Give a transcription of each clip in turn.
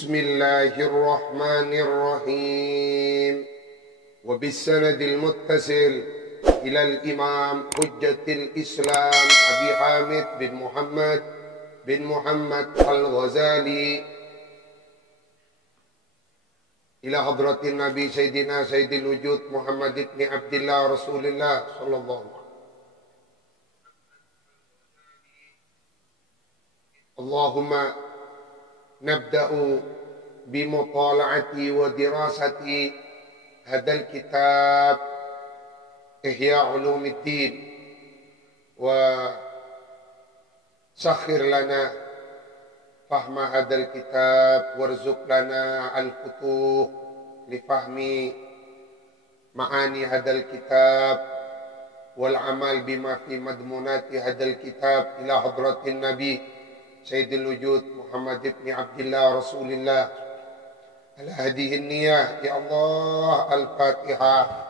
Bismillahirrahmanirrahim. Wa bisanadil muttasil ila al-imam hujjatil Islam Abi Hamid bin Muhammad al-Ghazali ila hadratin Nabi Sayyidina Sayyidil Wujud Muhammad ibn Abdillah Rasulullah sallallahu alaihi wasallam. Allahumma nabda'u bimutala'ati wa dirasati hadal kitab Ihya Ulumuddin wa sakhir lana fahma hadal kitab warzuq lana al-futuh li fahmi ma'ani hadal kitab wal amal bima fi madmunati hadal kitab ila hadratin Nabi Sayyidil Wujud Muhammad ibn Abdillah Rasulullah ala hadihin niyah. Ya Allah, Al-Fatihah.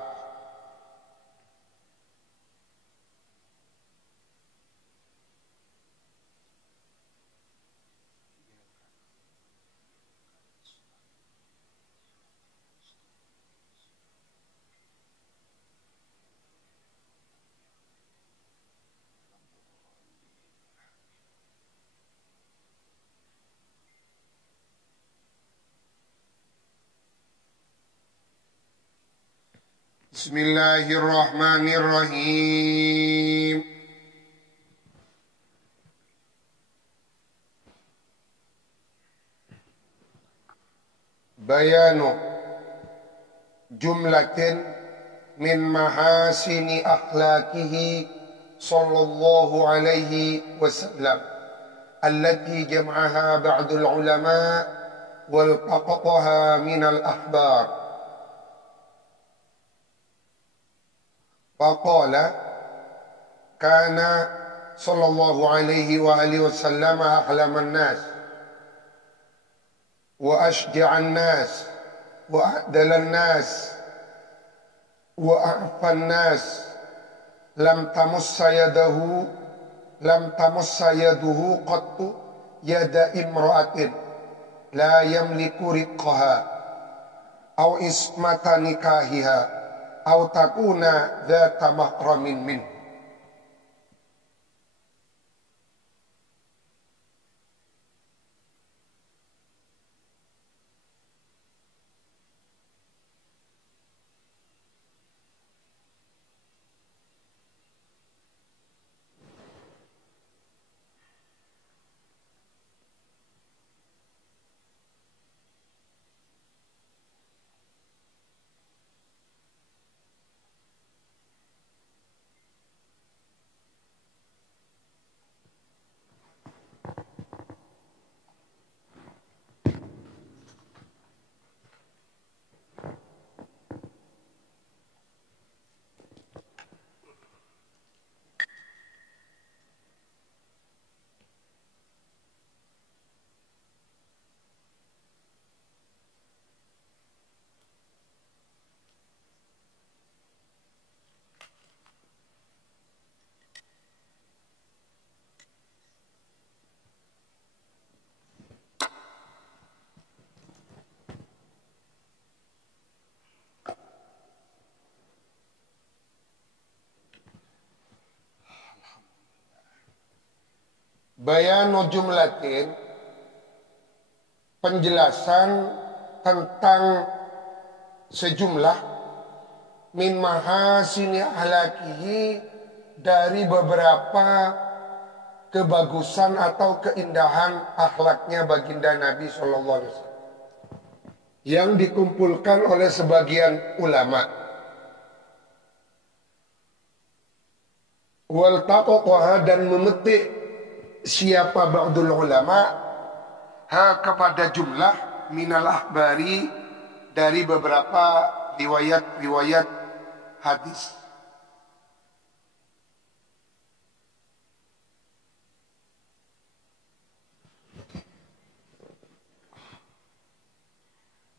Bismillahirrahmanirrahim. Bayanu jumlatin min mahasini akhlaqihi sallallahu alaihi wasallam allati jam'aha ba'dul ulama wal qaqataha min al ahbar. Faqala kana sallallahu alaihi wa alihi wasallam ahlaman nas wa ashja'an nas wa a'dalan nas wa a'fan nas lam tamussa yaduhu qattu yada imra'atin la yamliku riqqaha aw ismata nikahiha aw takuna dzata mahramin min. Bayanu jumlatin, penjelasan tentang sejumlah min mahasini ahlakihi, dari beberapa kebagusan atau keindahan akhlaknya baginda Nabi sallallahu alaihi wasallam yang dikumpulkan oleh sebagian ulama. Wal taqaqaha, dan memetik siapa ba'dul ulama kepada jumlah minal ahbari, dari beberapa riwayat hadis.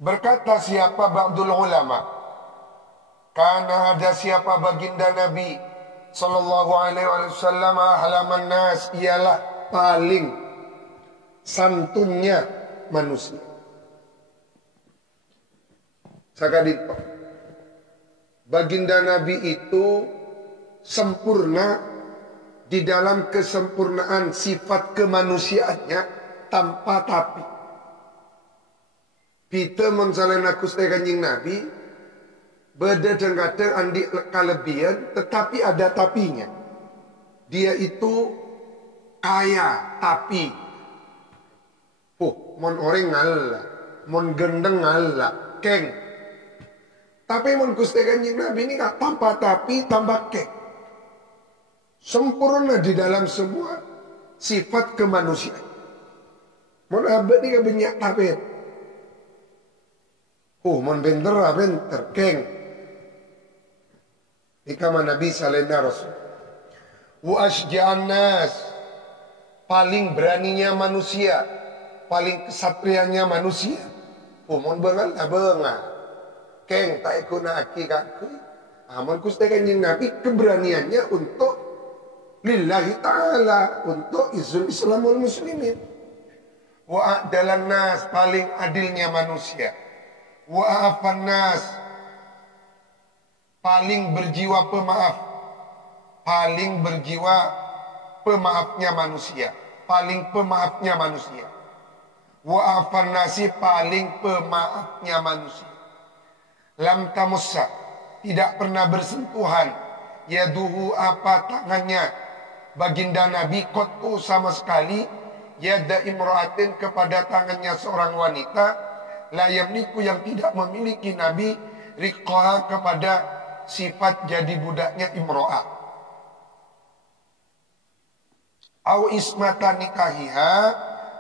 Berkata siapa ba'dul ulama, karena ada siapa baginda Nabi sallallahu alaihi wasallam halaman nas, ialah paling santunnya manusia. Sakadito. Baginda Nabi itu sempurna di dalam kesempurnaan sifat kemanusiaannya tanpa tapi. Kita mensalena Gusti Kanjeng Nabi beda dengan andi kelebihan, tetapi ada tapinya. Dia itu kaya tapi mon orang ngalah, mon gendeng ngalah, keng. Tapi mon Gusti Kanjeng Nabi ini gak tanpa tapi tambah keng. Sempurna di dalam semua sifat kemanusiaan. Mon abad ini gak banyak tapi. Mon benter keng. Ikama Nabi sallallahu Rasul. Wa asja'an nas, paling beraninya manusia, paling kesatrianya manusia. Mon bengal bengal. Keng tak ikuna aki kakui. Amun Gusti Kanjeng Nabi keberaniannya untuk lillahi ta'ala, untuk izul islamul muslimin. Wa a'dalan nas, paling adilnya manusia. Wa a'afan nas, paling berjiwa pemaaf. Paling berjiwa pemaafnya manusia. Paling pemaafnya manusia. Wa a'afan nasi, paling pemaafnya manusia. Lam tamussa, tidak pernah bersentuhan yaduhu apa tangannya baginda Nabi qattu sama sekali yada imra'atin kepada tangannya seorang wanita la yamliku yang tidak memiliki Nabi riqaha kepada sifat jadi budaknya imra'ah au ismata nikahiha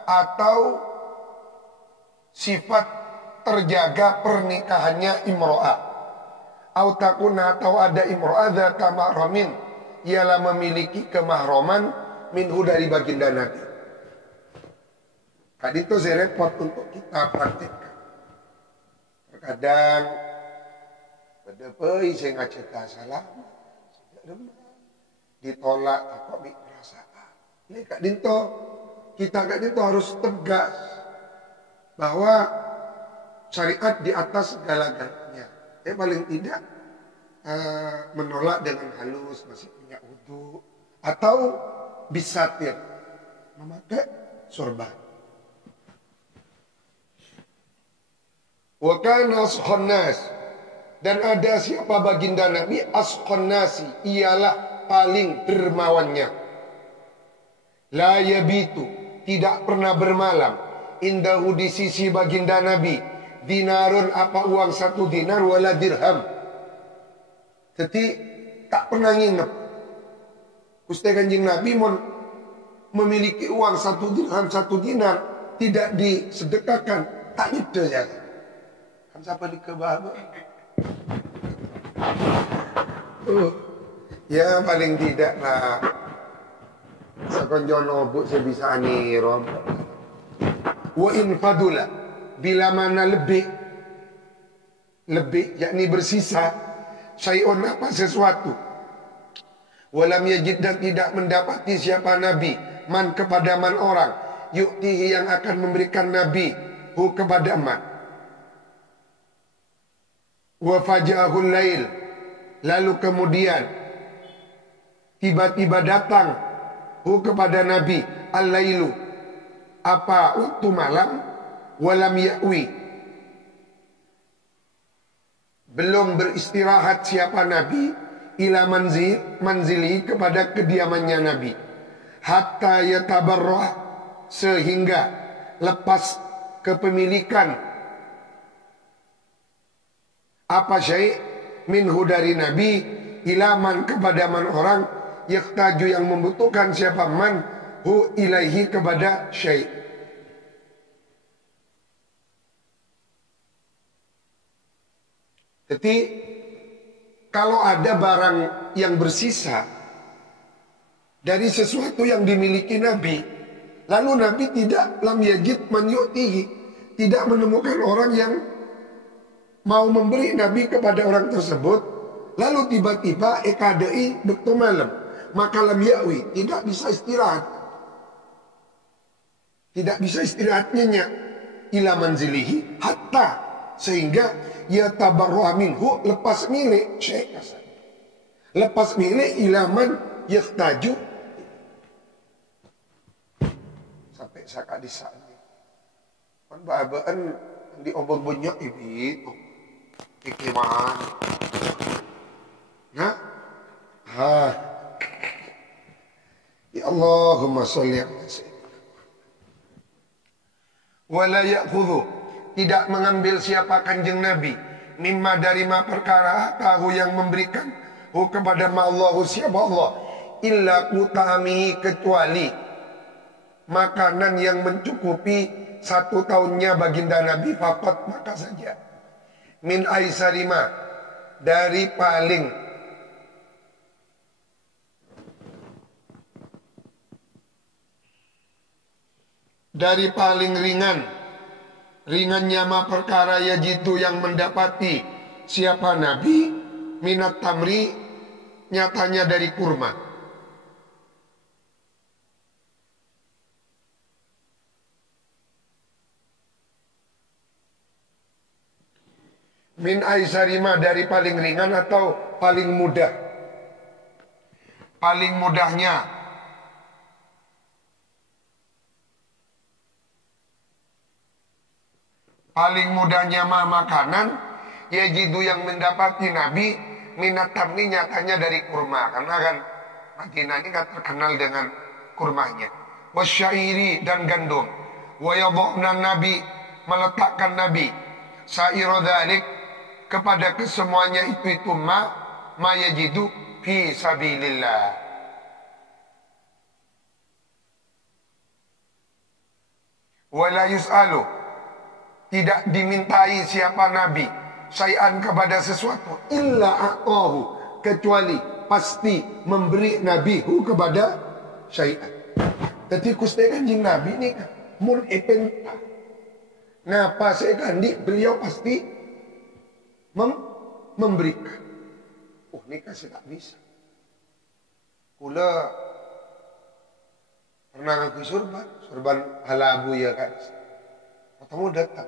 atau sifat terjaga pernikahannya imro'ah. Autakuna atau ada imro'ah dzata mahramin, ialah memiliki kemahroman minhu dari baginda Nabi. Tadi itu saya repot untuk kita praktikkan. Terkadang pada pei saya ngaceta salam, ditolak apa perasaan. Ini Kak Dinto, kita Kak Dinto harus tegas bahwa syariat di atas segala-galanya. Paling tidak menolak dengan halus, masih punya wudu, atau bisatir memakai sorban. Wa kana askhon nas, dan ada siapa baginda Nabi askhon nasi, ialah paling dermawannya. La yabitu, tidak pernah bermalam, indahu di sisi baginda Nabi dinarun apa uang 1 dinar wala dirham. Jadi tak pernah nginep. Gusti Kanjeng Nabi memiliki uang 1 dirham 1 dinar tidak disedekahkan, tak itu ya. Kan siapa dikebah? Ya paling tidak lah. Sekonjono bu sebisa ni rom. Wa in fadula, bila mana lebih yakni bersisa syai'un apa sesuatu walam yajid dan tidak mendapati siapa Nabi man kepada man orang yu'tihi yang akan memberikan Nabi hu kepada man wa faja'ahul lail, lalu kemudian tiba-tiba datang hu kepada Nabi al-lailu apa waktu malam walam ya'wi, belum beristirahat siapa Nabi ila manzili kepada kediamannya Nabi hatta yatabarrah, sehingga lepas kepemilikan apa syai' minhu dari Nabi ilaman kepada man orang yaktaju yang membutuhkan siapa man hu ilaihi kepada syai'. Jadi kalau ada barang yang bersisa dari sesuatu yang dimiliki Nabi, lalu Nabi tidak lam yajid man yu'tihi, tidak menemukan orang yang mau memberi Nabi kepada orang tersebut, lalu tiba-tiba ekadei bekto malam, maka lam ya'wi, tidak bisa istirahat. Tidak bisa istirahatnya ila manzilihi hatta, Sehingga ya tabarru'a minhu, lepas milik syekh kasar. Lepas milik ilaman yahtaju. Sampai sakak di sana. Kan babaan di obor banyak ibu. Ikiman. Nah. Ya Allahumma sholli ala sayyidina. Wala ya'khudhu, tidak mengambil siapa kanjeng Nabi mimma dari ma perkara tahu yang memberikan kepada Allah siapa Allah illa kutami, kecuali makanan yang mencukupi 1 tahunnya baginda Nabi, faqat, maka saja. Min aisarima, dari paling ringannya ma perkara yajitu yang mendapati siapa Nabi, minat tamri, nyatanya dari kurma. Min aisarima, dari paling ringan atau paling mudah. Paling mudahnya makanan yajidu yang mendapati Nabi, minat tamni, nyatanya dari kurma. Karena kan Madinah ini kan terkenal dengan kurmanya. Wasyairi, dan gandum. Wayadhna, Nabi meletakkan Nabi sairodalik, kepada kesemuanya itu ma yajidu fi sabilillah. Wala yus'alu, tidak dimintai siapa Nabi syai'an, kepada sesuatu, illa a'tahu, kecuali pasti memberi Nabi kepada syai'an. Tapi kusti kanjeng Nabi ni mun epenta. Napa saya kandi, beliau pasti memberikan. Ini kan saya tak bisa. Kula pernah ngaku surban halabu ya kan. Ketemu datang,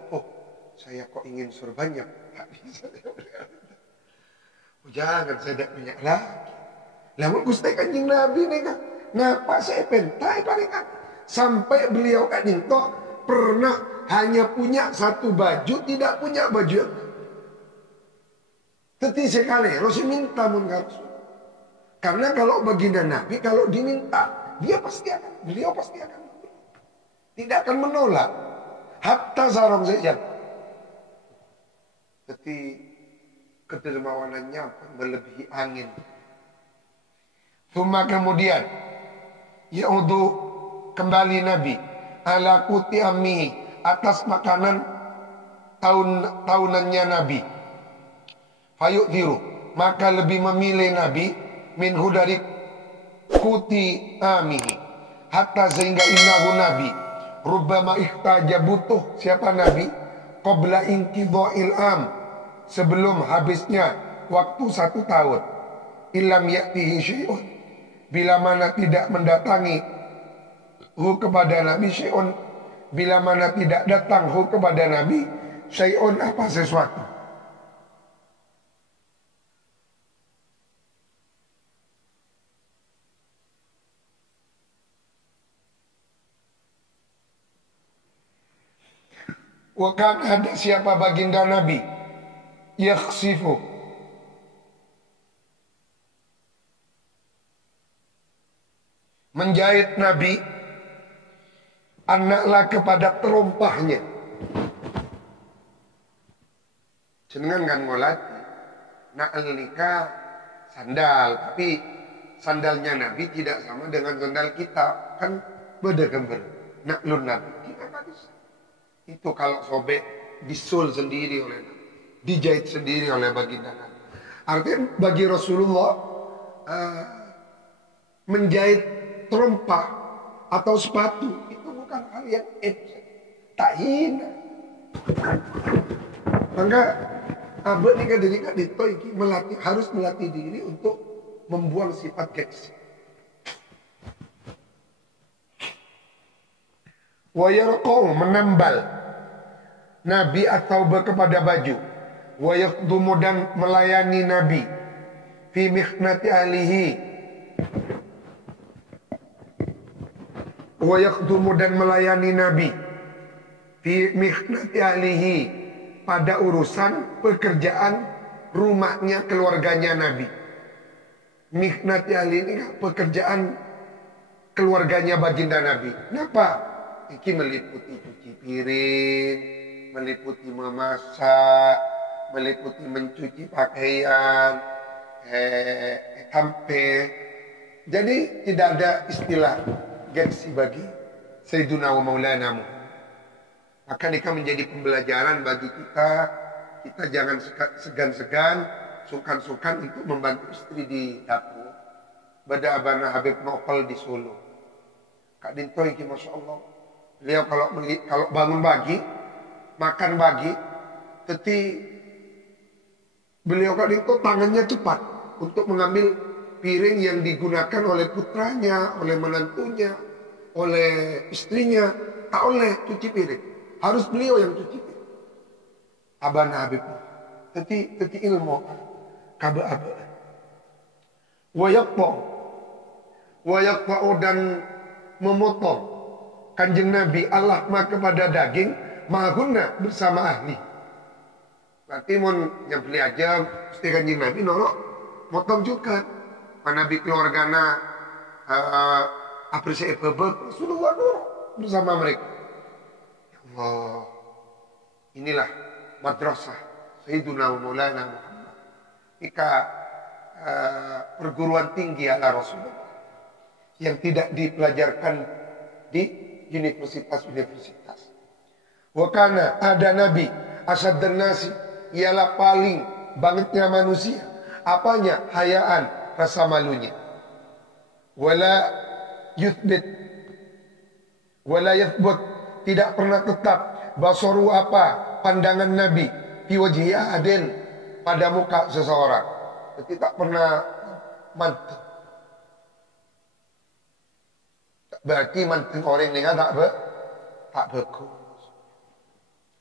saya kok ingin surbannya, tak bisa. Jangan, saya tak punya lagi. Lamun Gusti Kanjeng Nabi nih kan, napa saya pentai palingan. Sampai beliau kan itu pernah hanya punya 1 baju, tidak punya baju yang lain. Tetapi sekali harus minta Rasul. Karena kalau baginda Nabi, kalau diminta, beliau pasti akan memberi. Tidak akan menolak. Hatta sarong saja. Tetapi kedermawanannya melebihi angin. Thumma, kemudian yaudu, kembali Nabi ala kuti ammi, atas makanan tahunannya Nabi. Fayu'thiru, maka lebih memilih Nabi minhu, dari kuti amihi, hatta sehingga innahu Nabi rubbama ihtaja, butuh siapa Nabi, qabla inqidha'il am, sebelum habisnya waktu 1 tahun, illam ya'tihi syai'un, bila mana tidak mendatangi kepada Nabi syai'un, bila mana tidak datang kepada Nabi syai'un, apa sesuatu. Wakan, ada siapa baginda Nabi yakhsifu, menjahit Nabi anaklah kepada terompahnya. Jenengan kan ngolati na'al nikah sandal, tapi sandalnya Nabi tidak sama dengan sandal kita, kan beda gambar. Na'lun Nabi kita nggak bisa. Itu kalau sobek disul sendiri oleh Nabi, dijahit sendiri oleh baginda Nabi. Artinya bagi Rasulullah menjahit terompah atau sepatu itu bukan hal yang tak hina. Maka abad ni kadang-kadang ditoiki harus melatih diri untuk membuang sifat gengsi. Wa yarqau, menambal Nabi atau kepada baju. Wa yakhdumu dan melayani Nabi fi mikhnati ahlihi. Wa yakhdumu dan melayani Nabi fi mikhnati ahlihi, pada urusan pekerjaan rumahnya, keluarganya Nabi. Mikhnati ahli ini pekerjaan keluarganya baginda Nabi. Kenapa? Ini meliputi cuci piring, meliputi memasak, meliputi mencuci pakaian, sampai. Jadi tidak ada istilah gengsi bagi Sayyiduna wa Maulana Muhammad. Maka ini menjadi pembelajaran bagi kita. Kita jangan segan-segan, sungkan-sungkan untuk membantu istri di dapur. Bada Abana Habib Nopal di Solo. Kak Dinto ini Masya Allah. Beliau kalau bangun pagi, makan pagi, tetapi beliau Kak Dinto tangannya cepat untuk mengambil piring yang digunakan oleh putranya, oleh menantunya, oleh istrinya. Tak oleh cuci piring. Harus beliau yang cuci piring. Abana Habib. Tetapi ilmu. Kaba-aba. Wa yaqta'u dan memotong Kanjeng Nabi Allah kepada daging mahuna bersama ahli. Berarti mau nyembeli aja mesti Kanjeng Nabi norok motong juga. Nabi keluargana apresiasi bebek Rasulullah norok bersama mereka. Ya Allah. Inilah madrasah Sayyiduna Maulana Muhammad. Ika perguruan tinggi ala Rasulullah yang tidak dipelajarkan di universitas-universitas. Wakana ada Nabi asad dan nasi, ialah paling bangetnya manusia. Apanya? Hayaan, rasa malunya. Wala yuthbit, wala yathbut, tidak pernah tetap. Basaru apa? Pandangan Nabi fi wajhi ahadin, pada muka seseorang. Jadi tak pernah manteng. Berarti manteng orang ini tak bagus.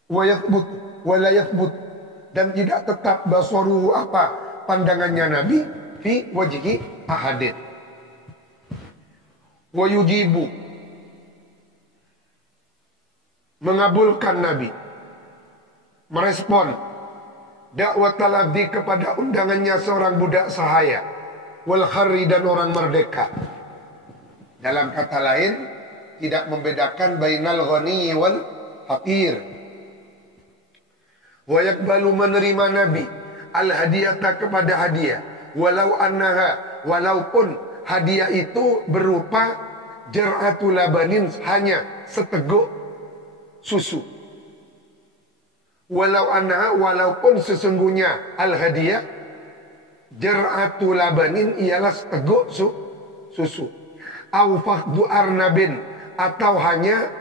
Wa yathbut wa la yathbut, dan tidak tetap basaru apa? Pandangannya Nabi fi wajhi ahadin. Wa yujibu, mengabulkan Nabi, merespon dakwatal abdi kepada undangannya seorang budak sahaya, wal kharri dan orang merdeka. Dalam kata lain, tidak membedakan bainal ghani wal fakir. Wa yakbalu, menerima Nabi al hadiyata kepada hadiah, walau annaha, walaupun hadiah itu berupa jar'atul labanin, hanya seteguk susu. Walau anha, walaupun sesungguhnya al-hadiah jar'atu labanin, ialah seteguk susu. Au fakhdu arnabin, atau hanya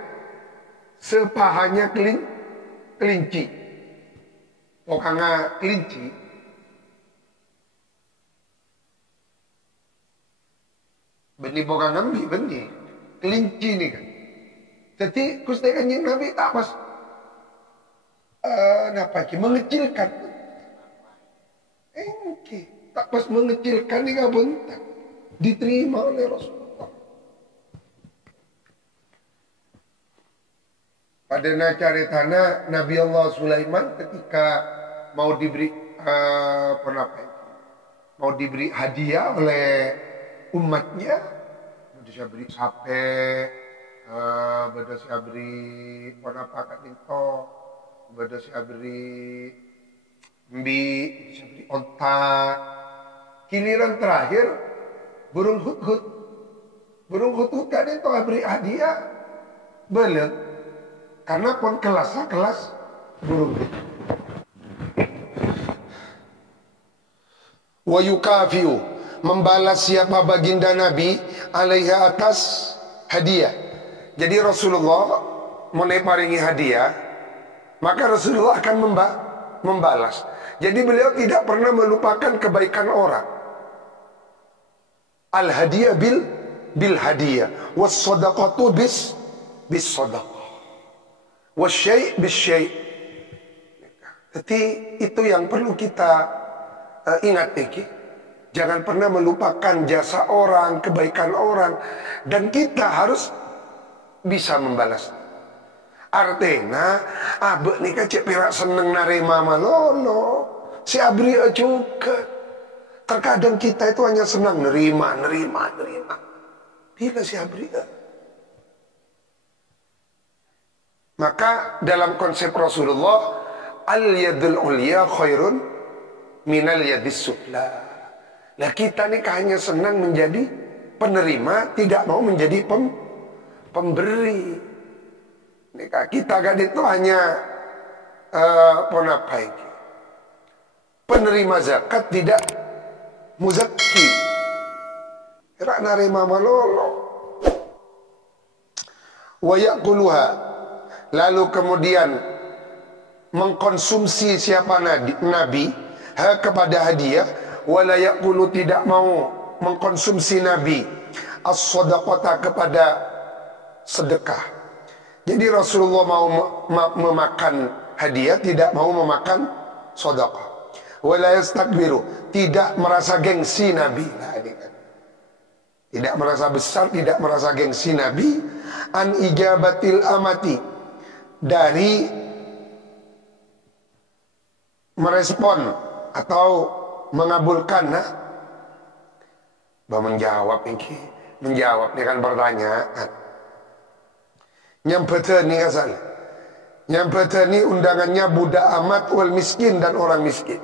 sepahanya kelinci. Pokoknya kelinci. Benih bukan nambi, benih. Kelinci ini kan. Jadi kustekan yang Nabi tak pas. Mengecilkan. Tak pas mengecilkan ini bentar. Diterima oleh Rasulullah. Pada caritana Nabi Allah Sulaiman ketika mau diberi mau diberi hadiah oleh umatnya, bisa beri sape, bisa beri ponapakan itu, bisa beri mbi, bisa beri onta. Giliran terakhir burung hut-hut. Burung hut-hut kan itu beri hadiah belum. Karena pun kelasnya kelas burung hut. Wa yukafiu, membalas siapa baginda Nabi alaiha, atas hadiah. Jadi Rasulullah mulai paringi hadiah, maka Rasulullah akan membalas. Jadi beliau tidak pernah melupakan kebaikan orang. Al hadiah bil hadiah, was sadaqatu bis sadaqah, was syai' bis syai'. Jadi itu yang perlu kita ingat, Eki. Jangan pernah melupakan jasa orang, kebaikan orang, dan kita harus bisa membalas. Artinya, abek nih kecik pirak seneng narima malolo, si abri juga. Terkadang kita itu hanya senang nerima. Bila si abri. Maka dalam konsep Rasulullah, al-yadul ulya khairun minal yadis sufla. Nah kita nih hanya senang menjadi penerima, tidak mau menjadi pemberi. Kita kan itu hanya penerima zakat, tidak muzakki. Rak narima malolo. Wa yaquluha, lalu kemudian mengkonsumsi siapa nabi kepada hadiah, wala yaqulu, tidak mau mengkonsumsi nabi as-sadaqata kepada sedekah. Jadi Rasulullah mau memakan hadiah, tidak mau memakan sedekah. Wala yastakbiru, tidak merasa gengsi nabi. Nah, ini kan. Tidak merasa besar, tidak merasa gengsi nabi. An ijabatil amati, dari merespon atau mengabulkan. Nah, menjawab ini kan pertanyaan. Nyampeten nih asal. Nyampeten nih undangannya budak amat wal miskin dan orang miskin.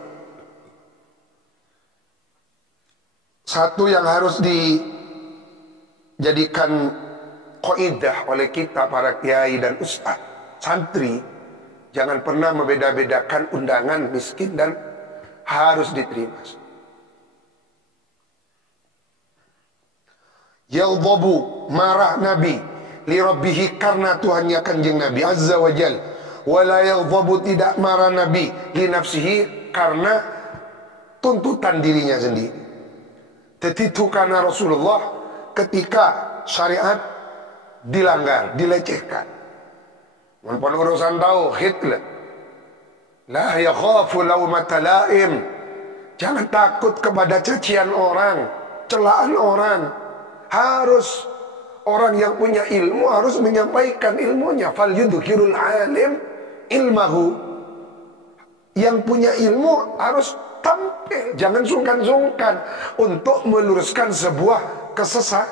Satu yang harus dijadikan kaidah oleh kita para kiai dan ustaz, santri, jangan pernah membeda-bedakan undangan miskin dan harus diterima. Yaldabu, marah Nabi li rabbihi, karena Tuhannya kanjeng Nabi azza wa jal. Wala yaldabu, tidak marah Nabi li nafsihi, karena tuntutan dirinya sendiri. Tetitu karena Rasulullah ketika syariat dilanggar, dilecehkan. Walaupun urusan tauhid lah. La yakhafu laumata laim. Jangan takut kepada cacian orang, celaan orang. Harus orang yang punya ilmu harus menyampaikan ilmunya. Fal yudhkirul alim ilmahu. Yang punya ilmu harus tampil, jangan sungkan-sungkan untuk meluruskan sebuah kesesatan.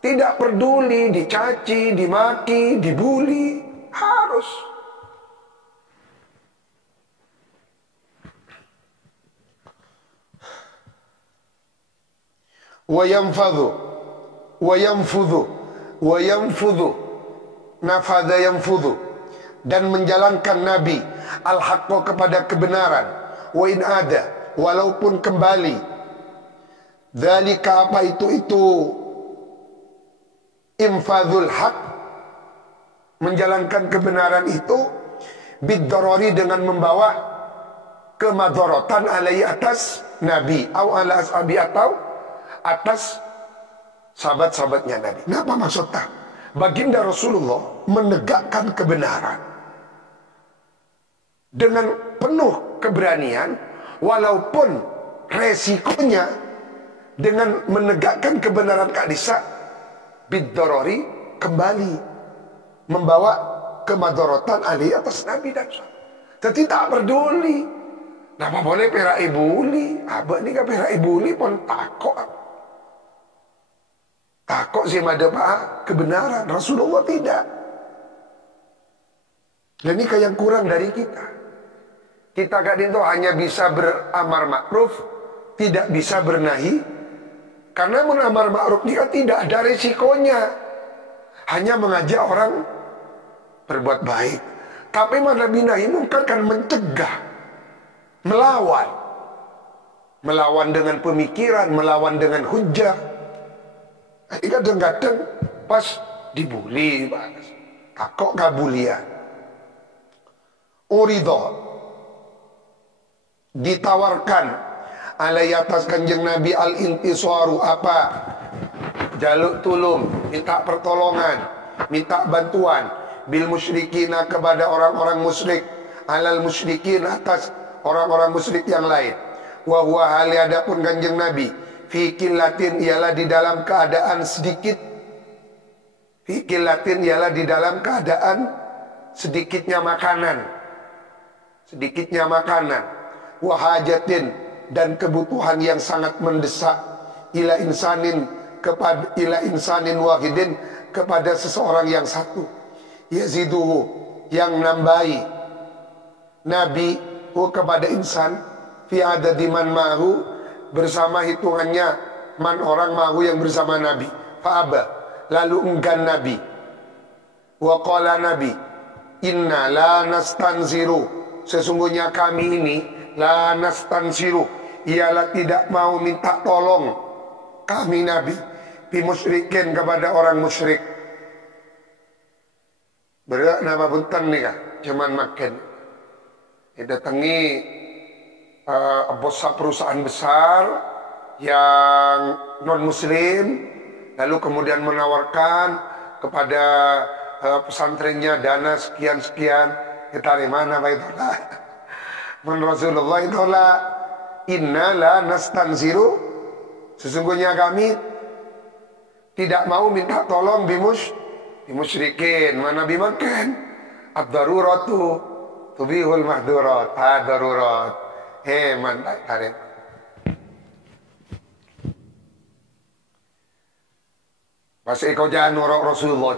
Tidak peduli dicaci, dimaki, dibuli, harus. Wa yanfadhu, nafadha yanfudhu, dan menjalankan Nabi al-haqqo kepada kebenaran, wa in ada, walaupun kembali. Dzalika, apa itu infadhul haq, menjalankan kebenaran itu, bid-darari, dengan membawa kemadharatan alai, atas Nabi, au ala ashabi, atau atas sahabat-sahabatnya Nabi. Apa maksudnya? Baginda Rasulullah menegakkan kebenaran dengan penuh keberanian, walaupun resikonya dengan menegakkan kebenaran kadisa bid-darari, kembali membawa kemadharatan ali atas Nabi dan sahabat. Jadi tak peduli. Napa boleh perak ibuli? Abah ni kan perak ibuli pun takut. Takut sih madapa kebenaran. Rasulullah tidak. Dan ini yang kurang dari kita. Kita kadang itu hanya bisa beramar makruf, tidak bisa bernahi. Karena menamar ma'ruf ini kan tidak ada risikonya. Hanya mengajak orang berbuat baik. Tapi nabi nahi munkar kan mencegah, melawan. Melawan dengan pemikiran, melawan dengan hujah. Kadang-kadang pas dibuli, takut kabulian. Urido, ditawarkan alai atas kanjeng Nabi al-intisaru, apa? Jaluk tulung, minta pertolongan, minta bantuan bil musyrikina, kepada orang-orang musyrik, alal musyrikin, atas orang-orang musyrik yang lain. Wa huwa hali adapun Kanjeng Nabi fi qillatin, ialah di dalam keadaan sedikit. Fi qillatin ialah di dalam keadaan sedikitnya makanan. Sedikitnya makanan. Wa hajatin, dan kebutuhan yang sangat mendesak, ila insanin wahidin, kepada seseorang yang satu. Yaziduhu, yang nambahi Nabi kepada insan, fi adadi man ma'hu, bersama hitungannya man orang ma'hu yang bersama Nabi. Fa'aba, lalu enggan Nabi. Wa qala Nabi, inna la nastanziru, sesungguhnya kami ini la nastanziru, ialah tidak mau minta tolong kami Nabi bimusyrikin, kepada orang musyrik. Berat nama punten nih kah, cuman makan. Datangi bos perusahaan besar yang non muslim, lalu kemudian menawarkan kepada pesantrennya dana sekian-sekian. Kita dari mana Pak itulah? Menurut Rasulullah itulah, inna la nastanziru, sesungguhnya kami tidak mau minta tolong bimusyrikin. Mana bimakan? Ad-daruratu tubihul mahdurat. Darurat. Mantai tarik. Pas kau jangan norok Rasulullah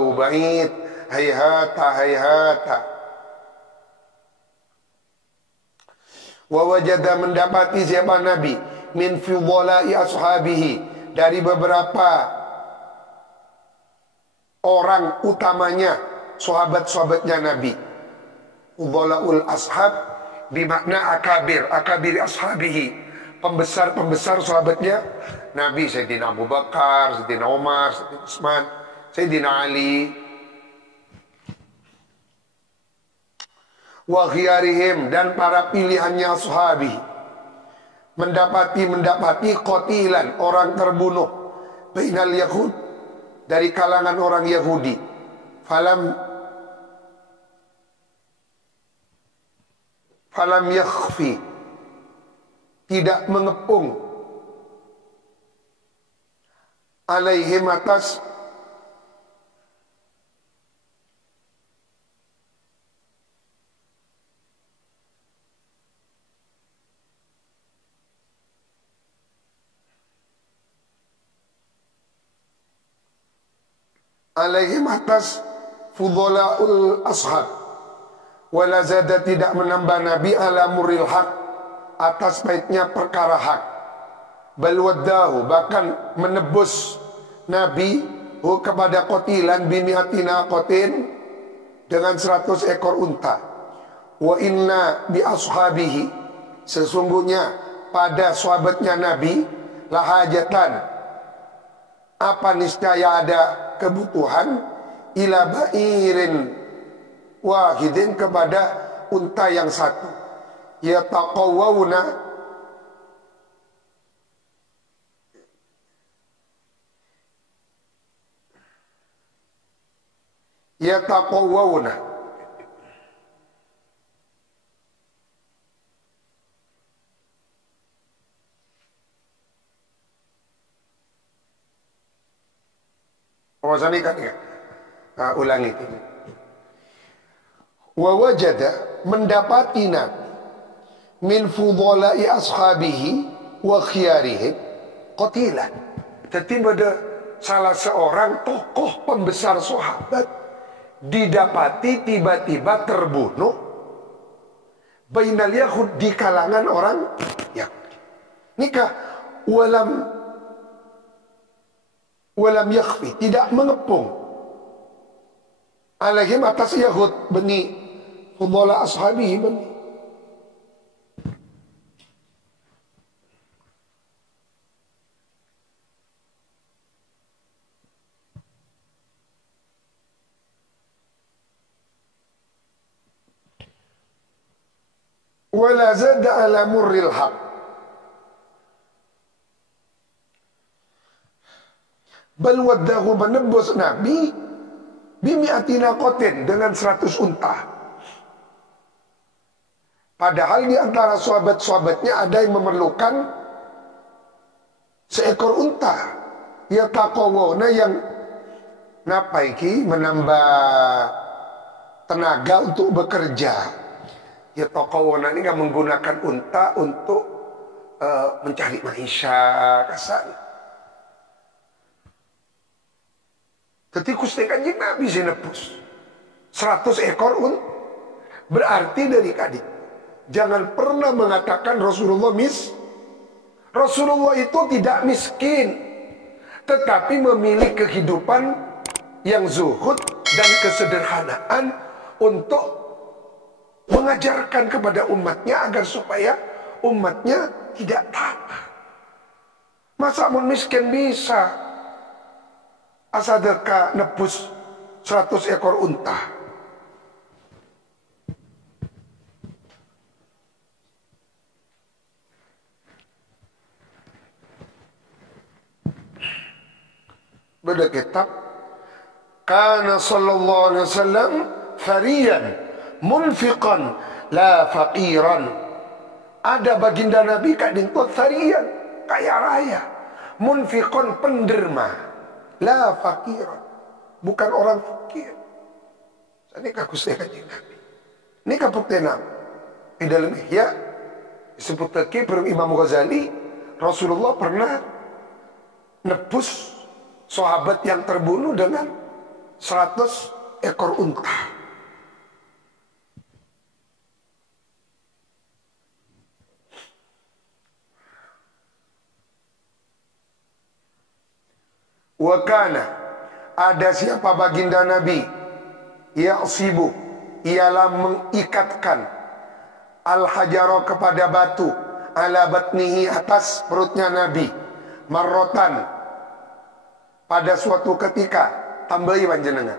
ubait hayhata. Wa wajada, mendapati siapa Nabi min fidhalai ashabihi, dari beberapa orang utamanya sahabat-sahabatnya Nabi. Fudhalaul ashab bimakna akabir ashabihi, pembesar sahabatnya Nabi. Sayyidina Abu Bakar, Sayyidina Umar, Sayyidina Utsman, Sayyidina Ali. Wa khiyarihim, dan para pilihannya sahabi. Mendapati qatilan, orang terbunuh, bainal yahud, dari kalangan orang Yahudi. Falam yakhfi, tidak mengepung, alaihim, atas fudhalaul ashab. Wala zada, tidak menambah Nabi ala muril haq, atas pahitnya perkara hak. Bal waddahu, bahkan menebus Nabi kepada qatilan bimiatina qatin, dengan 100 ekor unta. Wa inna bi ashabihi, sesungguhnya pada sahabatnya Nabi, lahajatan, apa niscaya ada kebutuhan, ila ba'irin wahidin, kepada unta yang satu. Yataqawwawna, ulangi. Wa wajada, mendapati Nabi min fudhalai ashabihi wa khiyarihim qatilan. Tiba-tiba salah seorang tokoh pembesar sahabat didapati tiba-tiba terbunuh bainal yahud, di kalangan orang Yahudi. Nikah walam yakhfi, tidak mengepung, alaihim, atas Yahud, bani fudhala ashabihi, bani. Wala zada ala murril haq, bal waddahu, menembus Nabi bimi'atina qatin, dengan 100 unta. Padahal di antara sahabat-sahabatnya ada yang memerlukan seekor unta. Ya takowona yang napaiki menambah tenaga untuk bekerja. Ya takowona ini nggak menggunakan unta untuk mencari maisha kasar. Ketika Gusti Kanjeng Nabi sinepus 100 ekor unta. Berarti dari tadi jangan pernah mengatakan Rasulullah Rasulullah itu tidak miskin, tetapi memilih kehidupan yang zuhud dan kesederhanaan untuk mengajarkan kepada umatnya agar supaya umatnya tidak tamak. Masa mun miskin bisa asadeka nebus 100 ekor unta? Beda kitab kana sallallahu alaihi wasallam fariyan munfiqan la faqiran. Ada baginda Nabi kadang tuh fariyan, kaya raya, munfiqan penderma, la faqiran, bukan orang fakir. Ini Gusti Kanjeng Nabi. Ini kabuktenan di dalam Ihya disebut lagi Imam Ghazali, Rasulullah pernah nebus sahabat yang terbunuh dengan 100 ekor unta. Wakana, ada siapa baginda Nabi ya'sibu, ialah mengikatkan al-hajaro kepada batu ala batnihi, atas perutnya Nabi, marrotan, pada suatu ketika, tambahi panjenengan,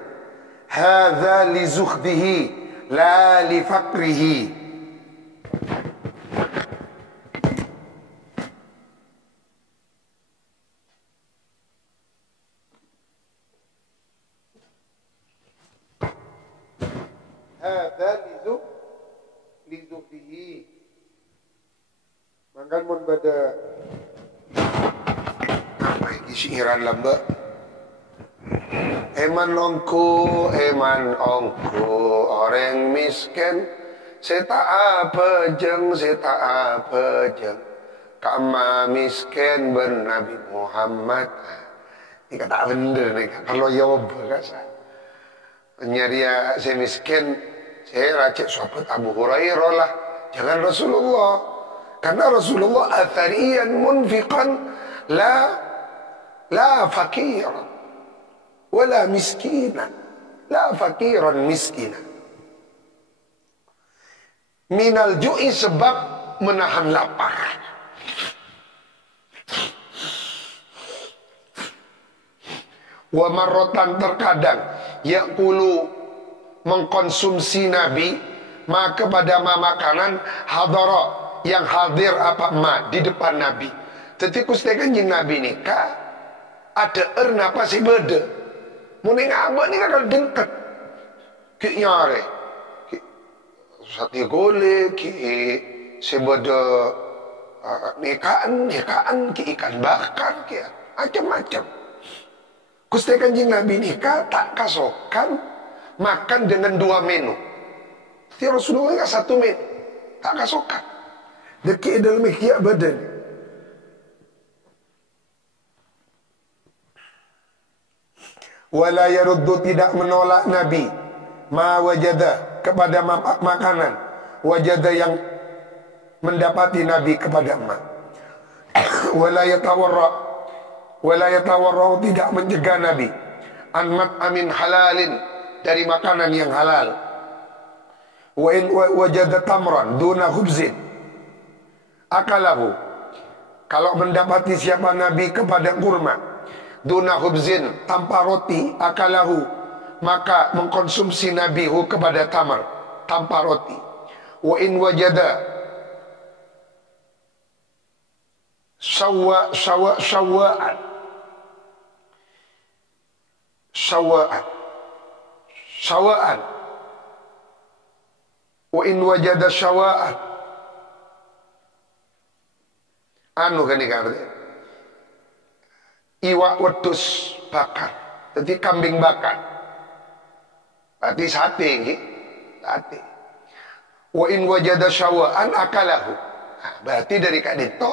hadza li zuhdihi la li fakrihi. Hadza li zuhdihi. Mangkan mun pada apa ini siiran lamba. Eman ongku, orang miskin, seta apa jeng, kama miskin bernabi Muhammad. Ini kata bener nih, kalau jawab kasa. Nyaria saya miskin, saya racik sahabat Abu Hurairah lah, jangan Rasulullah. Karena Rasulullah athariyan munfiqan la fakir. Wala miskina, la fakiran miskina. Minal ju'i, sebab menahan lapar. Wa marrotan, terkadang ya'kulu, mengkonsumsi Nabi maka pada makanan hadara, yang hadir apa ma di depan Nabi. Tetikus tekanjing Nabi nikah ada apa sih beda. Muning abah ni kan dengket ki nyare ki sati gole ki sebeda nikahan ki ikan bakar ki macam-macam. Gusti Kanjeng Nabi nikah tak kasokan makan dengan 2 menu. Ti Rasulullah enggak 1 menu, tak kasokan. Deki dalam ikhya badan. Wala yaruddu, tidak menolak Nabi ma wajada, kepada makanan wajada yang mendapati Nabi kepada ma. Wala yatawarra, tidak mencegah Nabi an mat'amin halalin, dari makanan yang halal. Wa in wajada tamran duna khubzin akalahu, kalau mendapati siapa Nabi kepada kurma duna khubzin, tanpa roti, akalahu, maka mengkonsumsi Nabi kepada tamar, tanpa roti. Wa in wajada syawa'an Wa in wajada syawa'an. Anu kan ikan iwak wedhus bakar. Jadi kambing bakar. Berarti sate nggih. Sate. Wa in wajada syawa'an akalahu. Nah, berarti dari Kak Dito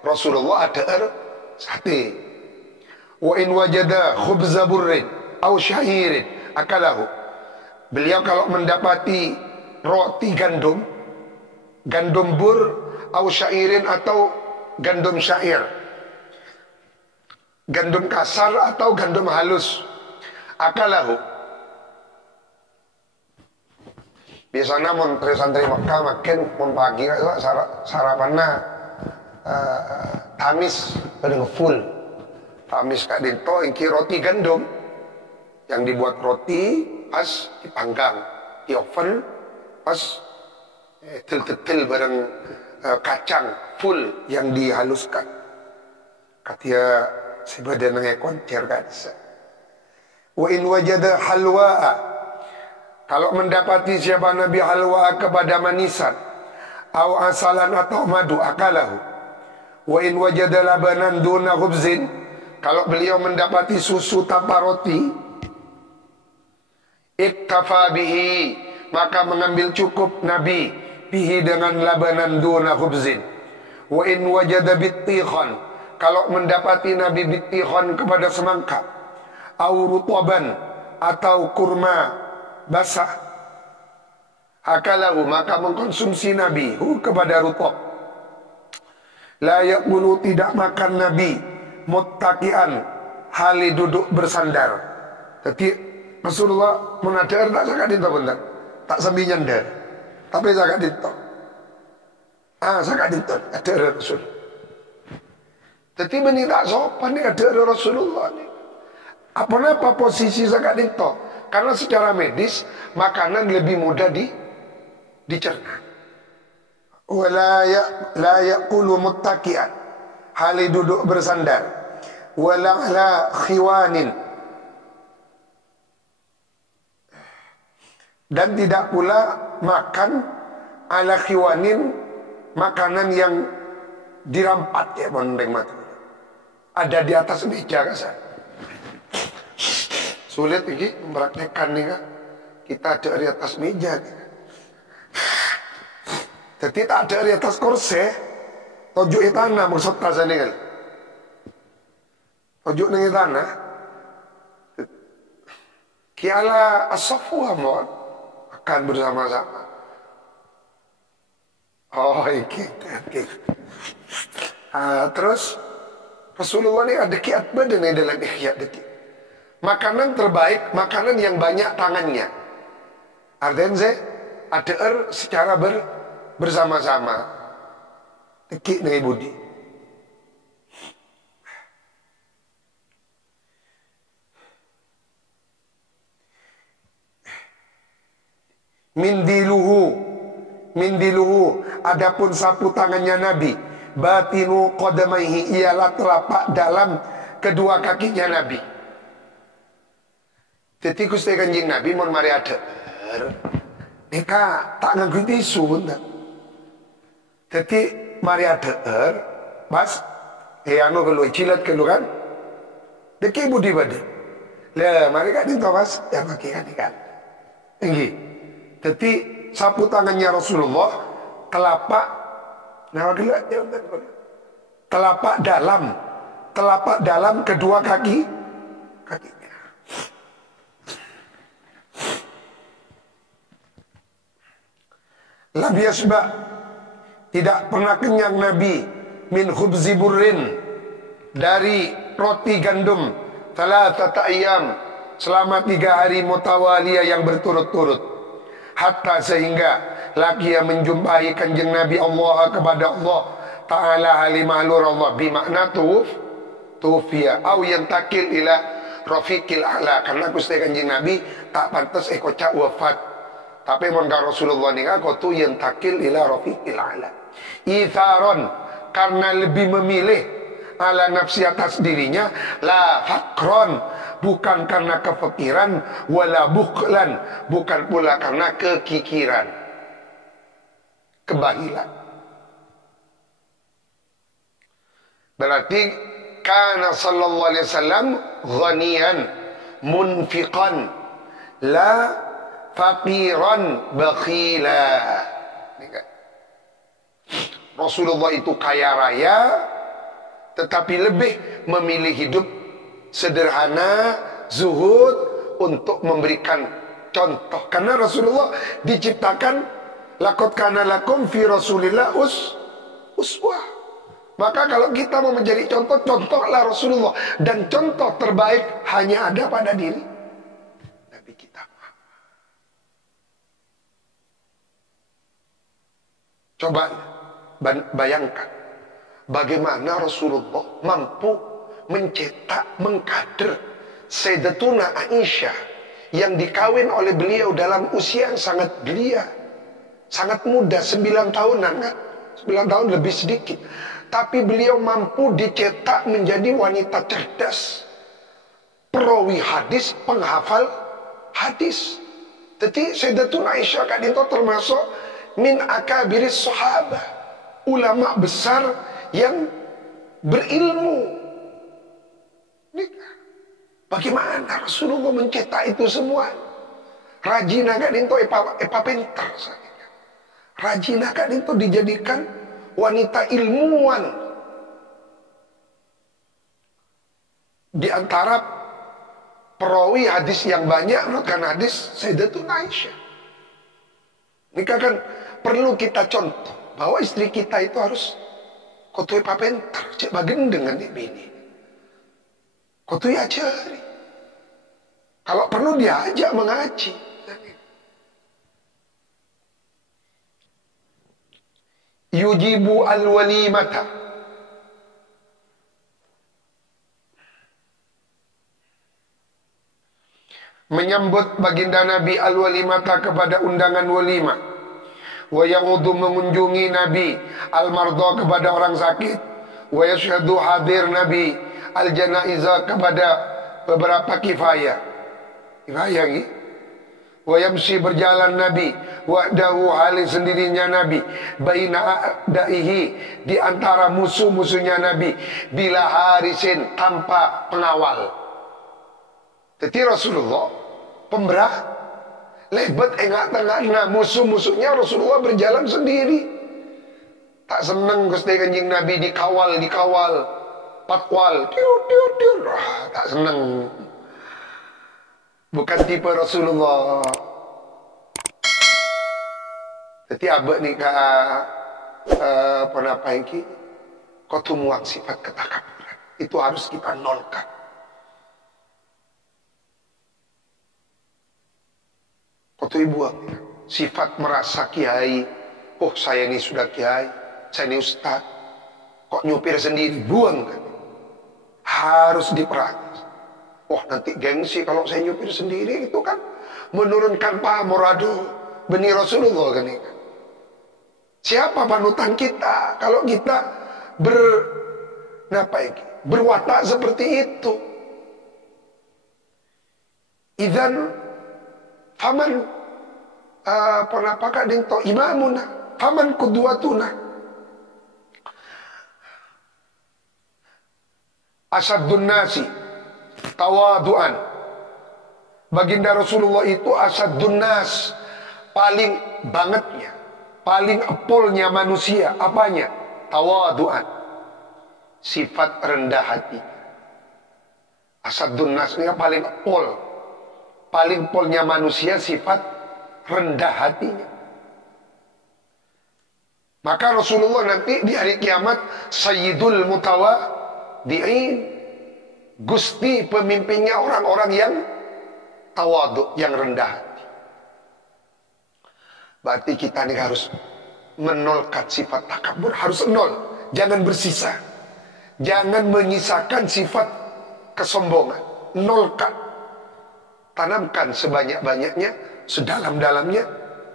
Rasulullah ada sate. Wa in wajada khubza burrin au syahirin akalahu. Beliau kalau mendapati roti gandum bur au syairin atau gandum syair, gandum kasar atau gandum halus, akalahu. Biasanya mun santri Mekah makin mun pagi sarapannya tamis pada full. Tamis Kak Dinto ingki roti gandum yang dibuat roti pas dipanggang di oven pas tel bareng kacang full yang dihaluskan. Katia sebadan koncer kan. Wa in wajada halwa. Kalau mendapati siapa Nabi halwa kepada manisan, au asalan atau madu akalahu. Wa in wajada labanan duna khubzin. Kalau beliau mendapati susu tanpa roti, iktafa bihi, maka mengambil cukup Nabi bihi dengan labanan duna khubzin. Wa in wajada bittihan, kalau mendapati Nabi bittihan kepada semangka, au rutaban atau kurma basah, akalahu, maka mengkonsumsi Nabi kepada rutab. La yakulu, tidak makan Nabi muttaqian, hali duduk bersandar. Jadi Rasulullah menadar tak sangat dinto bentar, tak sambil nyandar, tapi sangat dinto. Sangat dinto ada Rasul. Jadi ini tak sopan ni ada Rasulullah ni. Apa posisi sangat dinto? Karena secara medis makanan lebih mudah dicerna. La yaqulu muttaqian, hali duduk bersandar. Wala ala khiwanin, dan tidak pula makan ala khiwanin, makanan yang dirampat ya bondeng mati. Ada di atas meja kasar. Sulit ini mempraktekkan nih kan. Kita ada di atas meja nih. Jadi tak ada di atas kursi. Tojuk tanah maksud tasanya kan. Tojuk nih tanah. Kiala asafu amon akan bersama-sama. Oh iki. Terus Rasulullah ini ada kiat badan dalam ihya detik. Makanan terbaik, makanan yang banyak tangannya. Artinya ada secara bersama-sama. Tekik dengan budi. Mindiluhu, adapun sapu tangannya Nabi, batinu qadamaihi, ialah telapak dalam kedua kakinya Nabi. Jadi Gusti Kanjeng Nabi mon mari ada neka tak nganggo tisu bener. Jadi mari ada mas anu kalau cilat kalau kan deki budi bade. Lah mari kan itu mas ya pakai kan. Tinggi. Jadi sapu tangannya Rasulullah telapak telapak dalam kedua kakinya. Lam yasba, tidak pernah kenyang Nabi min khubzi burrin, dari roti gandum, thalathata ayyam, selama 3 hari mutawaliyah yang berturut-turut, hatta sehingga laqiya menjumpai kanjeng Nabi Allah kepada Allah Ta'ala halimalur Allah, bimakna tufiya au yantakil ila rafiqil a'la, karena Gusti kanjeng Nabi tak pantas kocak wafat. Tapi mongga Rasulullah ni kau tu yang takil ila rafiqil ala. Itharon, karena lebih memilih ala nafsi atas dirinya, la fakron, bukan karena kefikiran, wala bukhlan, bukan pula karena kekikiran. kebahilan. Berarti kana sallallahu alaihi wasallam ghaniyan munfiqan la faqiran bakhila. Rasulullah itu kaya raya, tetapi lebih memilih hidup sederhana, zuhud, untuk memberikan contoh. Karena Rasulullah diciptakan laqad kana lakum fi Rasulillah uswah. Maka kalau kita mau menjadi contoh, contohlah Rasulullah. Dan contoh terbaik hanya ada pada diri Nabi kita. Coba bayangkan bagaimana Rasulullah mampu mencetak, mengkader Sayyidatuna Aisyah yang dikawin oleh beliau dalam usia yang sangat belia, sangat muda, 9 tahunan kan? 9 tahun lebih sedikit. Tapi beliau mampu dicetak menjadi wanita cerdas, perawi hadis, penghafal hadis. Jadi Sayyidatuna Aisyah kan itu termasuk min akabiris sahabah, ulama besar yang berilmu. Bagaimana Rasulullah mencetak itu semua? Rajina kan itu epa pintar. Rajina kan itu dijadikan wanita ilmuwan. Di antara perawi hadis yang banyak kan hadis Sayyidatuna Aisyah. Ini kan perlu kita contoh bahwa istri kita itu harus kotui papentar, cek bagen dengan bini. Kotui ajari. Kalau perlu diajak mengaji. Yujibu al-walimata. Menyambut baginda Nabi al-walimata kepada undangan walimah. Wa ya'udu mengunjungi Nabi al-marda kepada orang sakit. Wa yashhadu hadir Nabi al-janaiza kepada beberapa kifayah. Kifayah ni. Wa yamsi berjalan Nabi wa'dahu hali sendirinya Nabi baina a'daihi di antara musuh-musuhnya Nabi bila harisin tanpa pengawal. Jadi Rasulullah pemberah lebat enggak tengah musuh-musuhnya Rasulullah berjalan sendiri. Tak senang Gusti Kanjeng Nabi dikawal patwal tiur. Tak senang. Bukan tipe Rasulullah. Jadi abad ni penapa yang ki kau tumuang sifat ketakaburan. Itu harus kita nolkan. Kau tu buang sifat merasa kiai. Oh saya ni sudah kiai, saya ni ustaz. Kok nyupir sendiri, buang kan? Harus diperangi. Oh nanti gengsi kalau saya nyupir sendiri itu kan menurunkan pamorado benih Rasulullah kan ini. Siapa panutan kita kalau kita berwatak seperti itu? Idzan faman penapakah dento imamuna faman qudwatuna asaddun nasi tawaduan. Baginda Rasulullah itu asaddun nas, paling bangetnya, paling epolnya manusia. Apanya? Tawaduan, sifat rendah hati. Asaddun nas ini paling epol, paling polnya manusia sifat rendah hatinya. Maka Rasulullah nanti di hari kiamat Sayyidul Mutawadi'in, Gusti pemimpinnya orang-orang yang tawaduk, yang rendah hati. Berarti kita ini harus menolkan sifat takabur, harus nol, jangan bersisa. Jangan menyisakan sifat kesombongan, nolkan. Tanamkan sebanyak-banyaknya, sedalam-dalamnya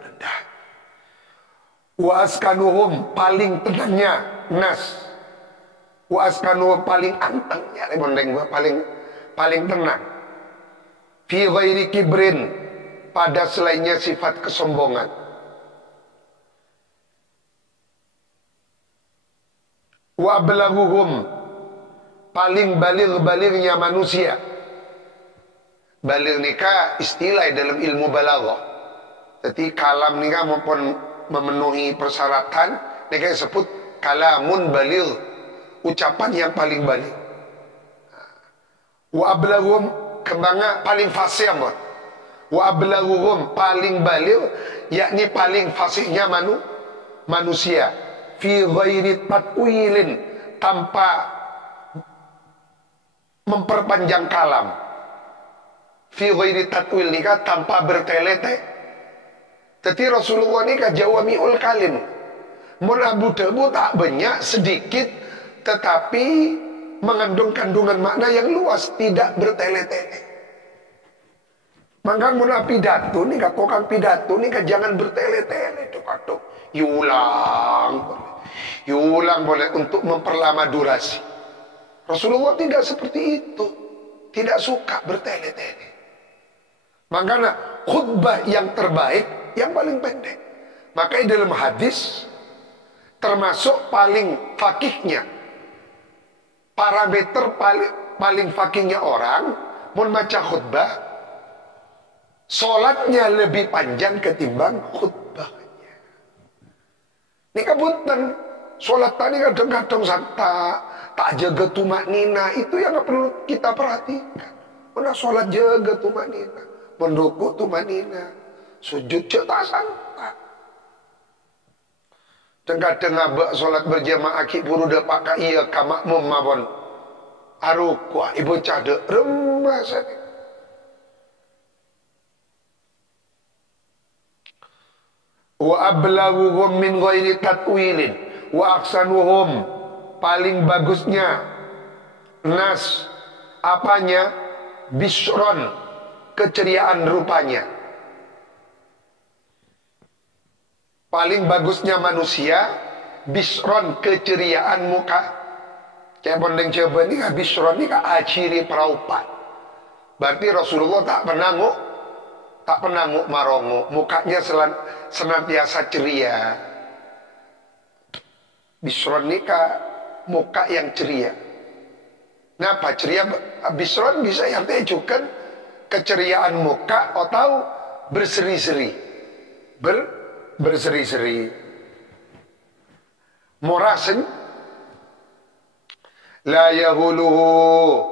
rendah. Wa askanuhum, paling tenangnya nas. Wa askanuhum, paling antengnya, paling tenang. Fi ghairi kibrin, pada selainnya sifat kesombongan. Wa ablaguhum, paling baligh-balighnya manusia. Baligh nikah istilah dalam ilmu balaghah. Jadi kalam nikah maupun memenuhi persyaratan nikah disebut kalamun baligh, ucapan yang paling baligh. Wa ablaghum, kembangnya paling fasih apa? Wa ablaghum, paling baligh, yakni paling fasihnya manusia. Fi ghairi tatwilin, tanpa memperpanjang kalam. Fi ghairi tatwil nikah, tanpa bertele-tele. Jadi Rasulullah nikah jawami'ul kalim. Mun Abu Dabu tak banyak, sedikit, tetapi mengandung kandungan makna yang luas, tidak bertele-tele. Maka mun pidato nikah, kokang pidato nikah jangan bertele-tele. Tuh, Yulang boleh untuk memperlama durasi. Rasulullah tidak seperti itu. Tidak suka bertele-tele. Makanya khutbah yang terbaik, yang paling pendek. Makanya dalam hadis, termasuk paling fakihnya, parameter paling fakihnya orang, mau baca khutbah, sholatnya lebih panjang ketimbang khutbahnya. Ini kabutan, sholat tadi kadang-kadang tak jaga tumak nina, itu yang perlu kita perhatikan. Mana sholat jaga tumak nina, mendukuk tumak nina, sujud tak santai. Kadang-kadang abak sholat berjamaah ki buru dapat ka iya ka makmum mawon. Aruku ibu cade remas. Wa ablaghuhum min ghairi tatwilin wa aksanuhum, paling bagusnya nas, apanya? Bisron, keceriaan rupanya. Paling bagusnya manusia, bisron, keceriaan muka. Kayak bondeng coba ni kan bisron ni kan ciri peraupan. Berarti Rasulullah tak pernah marongo, mukanya senantiasa ceria. Bisron ni kan muka yang ceria. Kenapa ceria? Bisron bisa yang tunjukkan keceriaan muka atau berseri-seri. Berseri-seri. Morasen la yahuluhu,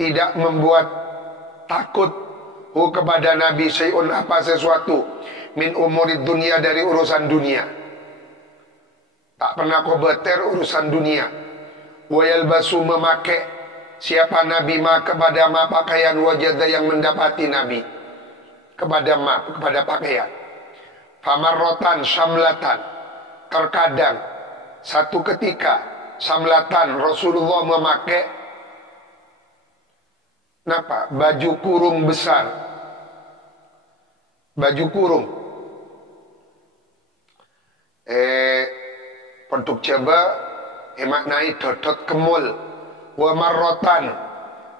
tidak membuat takut kepada Nabi syai'un, apa sesuatu, min umurid dunia, dari urusan dunia. Tak pernah kobeter urusan dunia. Wa yalbasu, memakai siapa Nabi ma kepada ma pakaian wajada yang mendapati Nabi kepada pakaian. Famarrotan, syamlatan, terkadang satu ketika syamlatan Rasulullah memakai apa? Baju kurung besar. Baju kurung. Untuk coba maknai dodot kemul. Wa marrotan,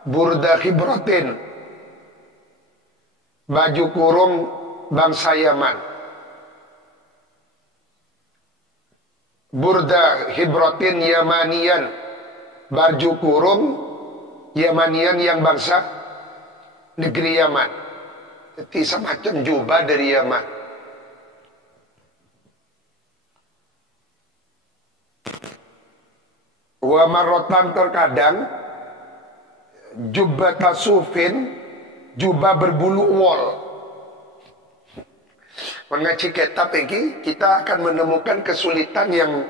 burda khibratin, baju kurung bangsa Yaman. Burda khibratin Yamanian, baju kurung Yamanian yang bangsa negeri Yaman. Jadi semacam jubah dari Yaman. Wa marrotan, terkadang jubah tasufin, jubah berbulu wol. Mengaji kitab ini kita akan menemukan kesulitan yang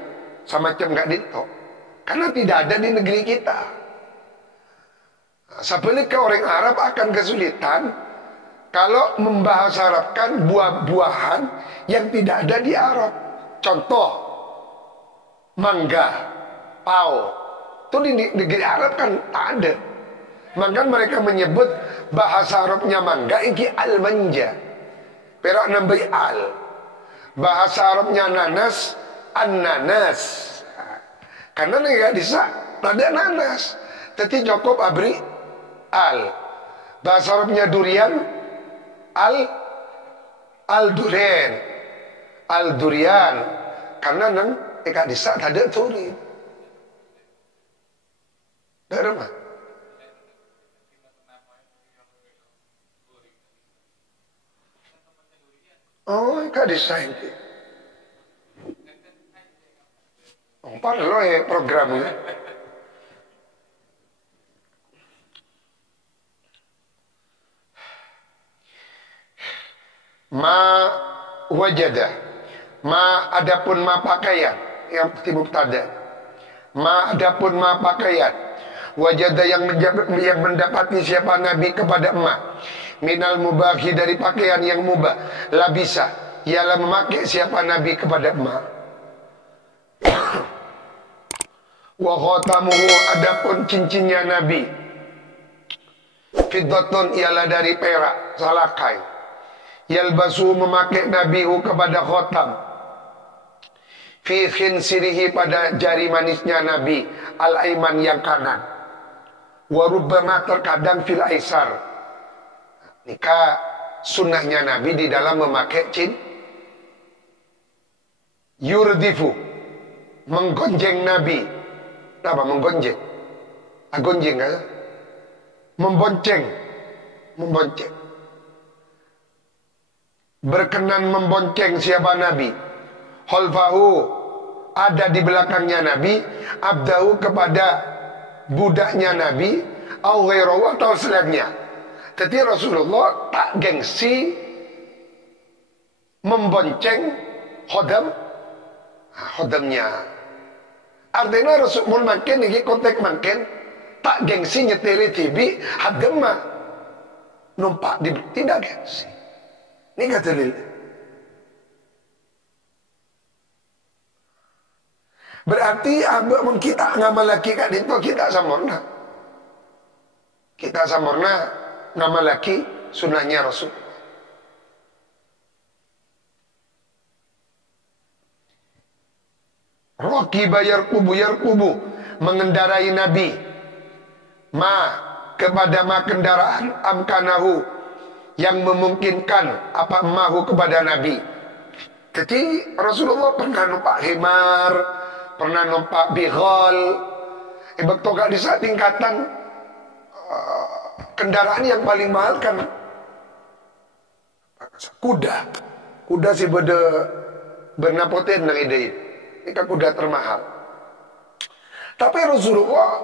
semacam gak dito, karena tidak ada di negeri kita. Sebaliknya orang Arab akan kesulitan kalau membahas Arabkan buah-buahan yang tidak ada di Arab. Contoh, mangga, pao, itu di negeri Arab kan tak ada. Maka mereka menyebut bahasa Arabnya mangga iki al-manja, perak nambai al. Bahasa Arabnya nanas, an-nanas. Karena negara desa ada nanas, tapi cukup abri al. Bahasa Arabnya durian, al-duren. Al durian. Karena nang eka desa ada turi. Dari mana? Oh, eka desa ini. Oh, parlo programnya. Ma wajada. Ma adapun ma pakaian yang mubtada. Ma adapun ma pakaian. Wajada yang mendapati siapa Nabi kepada emak. Minal mubahi dari pakaian yang mubah. Labisa. Ialah memakai siapa Nabi kepada emak. Wa khatamuhu adapun cincinnya Nabi. Fiddatun ialah dari perak. Salakai. Yalbasu memakai nabihu kepada khotam. Fi khinsirihi pada jari manisnya Nabi. Al-aiman yang kanan. Warubbama terkadang fil aisar. Nikah sunnahnya Nabi di dalam memakai yurdifu. Menggonjeng Nabi. Apa menggonjeng? Agonjeng kan? Membonceng. Membonceng. Berkenan membonceng siapa Nabi. Khalfahu ada di belakangnya Nabi. Abdahu kepada budaknya Nabi. Au ghairahu atau selainnya. Jadi Rasulullah tak gengsi membonceng khodam. Khodamnya. Artinya Rasulullah makin ini konteks makin tak gengsi nyetiri tibi hadamah. Numpak di tidak gengsi. Ini kata lillah. Berarti abang kita ngamal laki kat itu kita sempurna. Kita sempurna ngamal laki sunnahnya Rasul. Roki bayar kubu mengendarai Nabi. Ma kepada ma kendaraan amkanahu yang memungkinkan apa mahu kepada Nabi. Jadi Rasulullah pernah numpak himar, pernah numpak bighal. Betul gak di saat tingkatan kendaraan yang paling mahal kan kuda. Kuda sih bernapotin nang ide. Ini kan kuda termahal. Tapi Rasulullah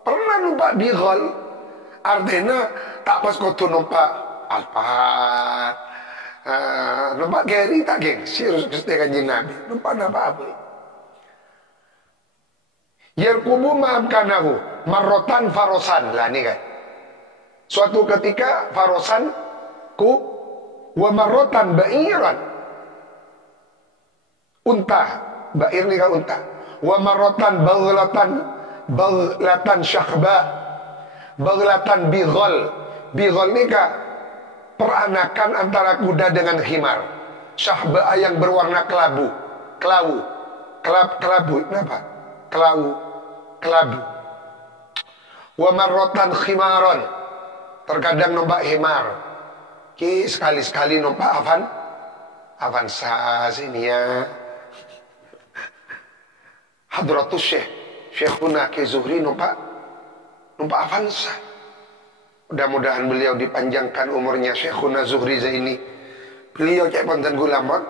pernah numpak bighal. Artinya tak pas kau numpak Alphard, numpak Gary tak gengsi Rasulullah kanjeng Nabi. Numpak apa? Yarkubu ma'amkanahu marrotan farosan lah ni kan. Suatu ketika farosan ku wa marrotan ba'iran. Unta, ba'ir ni kan unta. Wa marrotan baghlatan syahba. Baghlatan bighal. Bighal ni kan peranakan antara kuda dengan khimar. Syahba yang berwarna kelabu. Kelabu, kenapa? Kelabu. Wa marrotan khimaron. Terkadang numpak himar. Sekali-sekali numpak Avanza sini ya. Hadratus Syekhuna Ki Zuhri numpak Avanza. Mudah-mudahan beliau dipanjangkan umurnya. Syekhuna Zuhri Zaini. Beliau cek ponten gulamat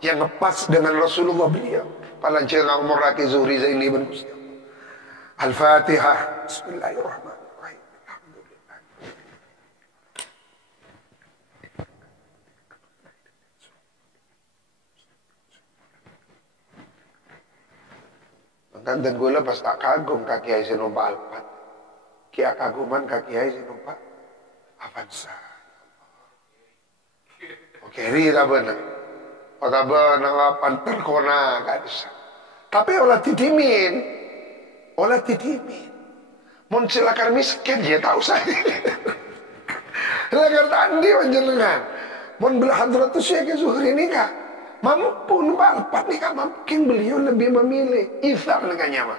yang ngepas dengan Rasulullah beliau. Palancil umur Raki Zuhri Zaini bin Gusti. Al-Fatihah. Bismillahirrahmanirrahim. Alhamdulillah. Dan gula pas tak kagum kaki ai numpak Alphard. Kia kaguman kaki ai numpak Avanza. Oke, rira benar. Otak benar panter kona kadisa. Tapi olah tidimin. Mun silakan miskin dia tahu saya. Lagar tandi panjenengan. Mun belah hadratus Syekh Zuhri nikah. Mampu numpak Alphard nikah, mungkin beliau lebih memilih ithar nikahnya mah.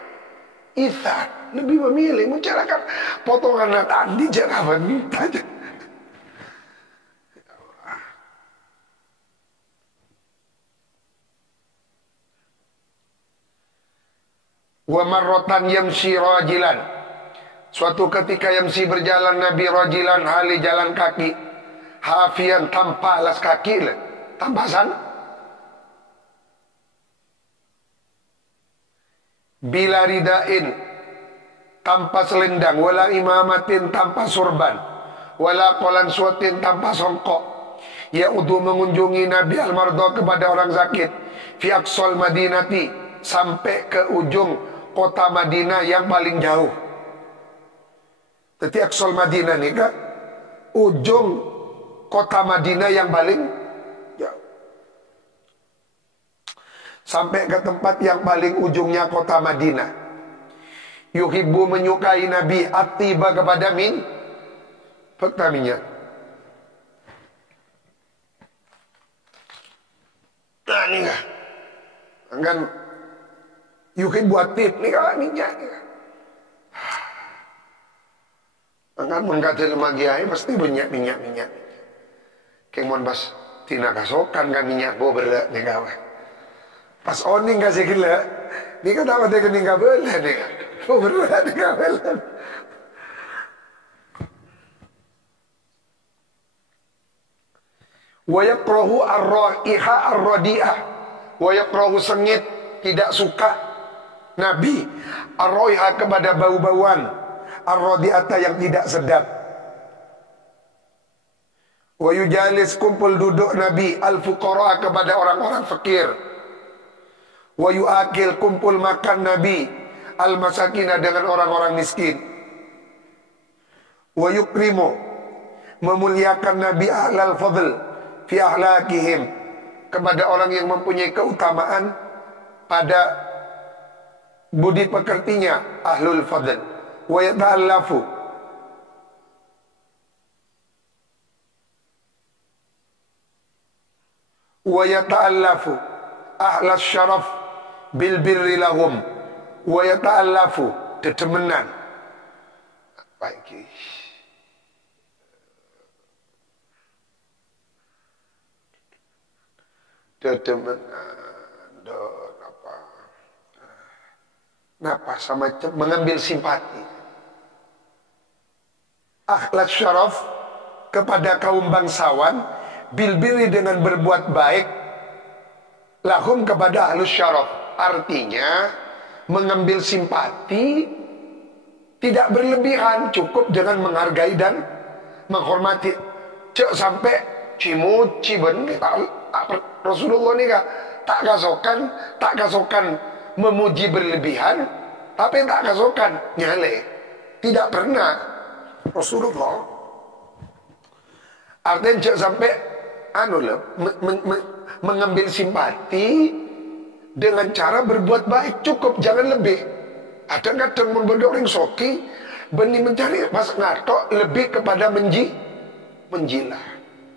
Ithar lebih memilih mencerahkan potongan tadi jangan minta. Wa marratan yamshi rajilan. Suatu ketika yamshi berjalan Nabi rajilan hali jalan kaki. Hafian tanpa alas kaki lah. Tanpa sana. Bila ridain. Tanpa selendang. Wala imamatin tanpa surban. Wala kolan suatin tanpa songkok. Ya'udu mengunjungi Nabi al-Mardah kepada orang sakit. Fi aqsal Madinati. Sampai ke ujung kota Madinah yang paling jauh. Jadi aqsal Madinah ni kan ujung kota Madinah yang paling jauh. Sampai ke tempat yang paling ujungnya kota Madinah. Yuhibbu menyukai Nabi atiba kepada pertamanya. Nah ni kan yuhibbu atib ni kan minyak ni kan. Angkat mengkata lemagiai pasti banyak minyak. Kemon bas tina kasokan kan minyak bo berat ni kawan. Pas oning kasih gila, ni kan dapat dia kening kabelan ni kan. Bo berat ni kabelan. Wa yakrahu ar-ra'iha ar-radi'ah. Wa yakrahu sengit, tidak suka Nabi ar-ra'iha kepada bau-bauan. Ar-radi'ata yang tidak sedap. Wa yujalis kumpul duduk Nabi al-fuqara kepada orang-orang fakir. Wa yu'akil kumpul makan Nabi al-masakina dengan orang-orang miskin. Wa yukrimu memuliakan Nabi ahlal fadl fi ahlakihim kepada orang yang mempunyai keutamaan pada budi pekertinya ahlul fadl. Wa yata'allafu ahlas syaraf bil birri lahum. Wa yata'allafu dedemenan. Baik. Dedemenan apa sama mengambil simpati. Akhlak syaraf kepada kaum bangsawan bil birri dengan berbuat baik lahum kepada ahlus syaraf. Artinya mengambil simpati tidak berlebihan, cukup dengan menghargai dan menghormati. Cek sampai cimut ciben Rasulullah ni tak kasokan memuji berlebihan, tapi tak kasokan nyale. Tidak pernah Rasulullah. Artinya cek sampai mengambil simpati dengan cara berbuat baik, cukup, jangan lebih. Ada kadang membeli orang soki benih mencari pas ngatok lebih kepada menjilah.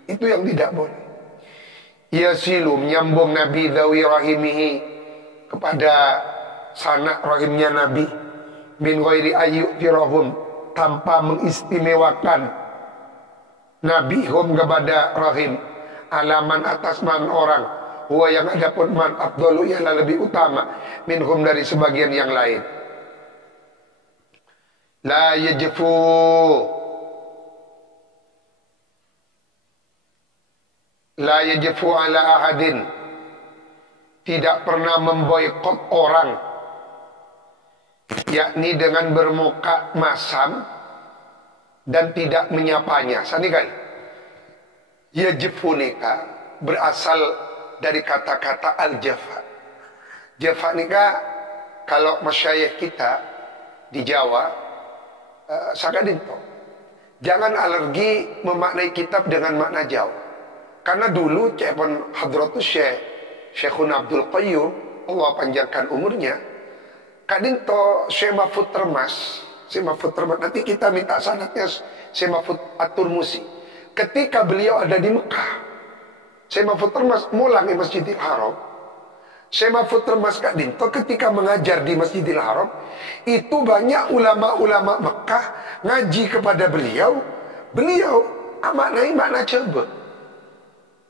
Itu yang tidak boleh. Yasilu menyambung Nabi dawi rahimihi kepada sanak rahimnya Nabi min ghairi ayyuk firahum, tanpa mengistimewakan Nabi hum kepada rahim alaman atas man orang, huwa yang ada pun man afdalu ialah lebih utama minhum dari sebagian yang lain. La yajfu ala ahadin, tidak pernah memboikot orang, yakni dengan bermuka masam dan tidak menyapanya. Sanikan yajfunika berasal dari kata-kata al-jafa. Jafa nikah kalau masyayikh kita di Jawa sakadinto, jangan alergi memaknai kitab dengan makna jauh. Karena dulu cepon hadratus Syekhun Abdul Qayyum, Allah panjangkan umurnya, kadinto Syekh Mahfud Termas, nanti kita minta sanadnya Syekh Mahfud At-Turmusi. Ketika beliau ada di Mekah, Syekh Mahfud Termas mulang di Masjidil Haram. Syekh Mahfud Termas kadinto ketika mengajar di Masjidil Haram, itu banyak ulama-ulama Mekah ngaji kepada beliau maknai makna coba.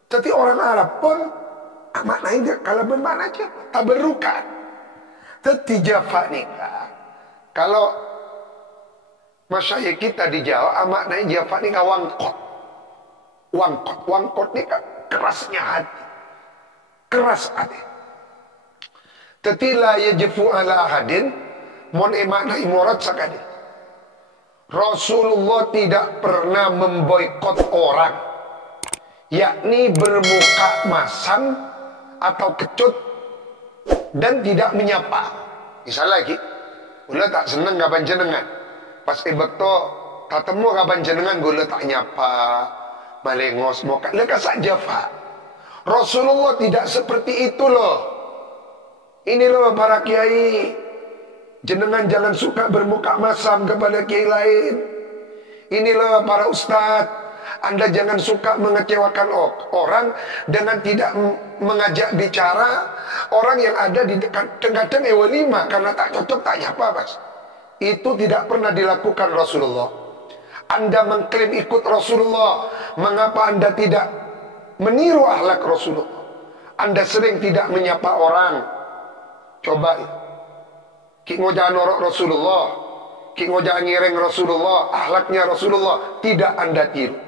Jadi orang Arab pun maknai dia kalau bermakna coba tabarrukan. Teti Jawa nikah. Kalau masyayikh kita di Jawa, maknanya Jawa nikah wangkot. Wangkot nikah kerasnya hati. Keras hati. Tetila yajifu ala ahadin, mon makna imurat sakadin. Rasulullah tidak pernah memboikot orang, yakni bermuka masam atau kecut dan tidak menyapa. Misal lagi, gula tak seneng kapan jenengan. Pas ibekto tak temu kapan jenengan, gula tak nyapa, malengos moka. Leka sak Jawa. Rasulullah tidak seperti itu loh. Ini loh para kiai. Jenengan jangan suka bermuka masam kepada kiai lain. Inilah para ustadz, Anda jangan suka mengecewakan orang dengan tidak mengajak bicara orang yang ada di dekat. Kadang-kadang ewalima karena tak cocok tak nyapa mas. Itu tidak pernah dilakukan Rasulullah. Anda mengklaim ikut Rasulullah, mengapa Anda tidak meniru akhlak Rasulullah? Anda sering tidak menyapa orang. Coba ki ngojaan norok Rasulullah, ki ngojaan ngireng Rasulullah, akhlaknya Rasulullah, tidak Anda tiru.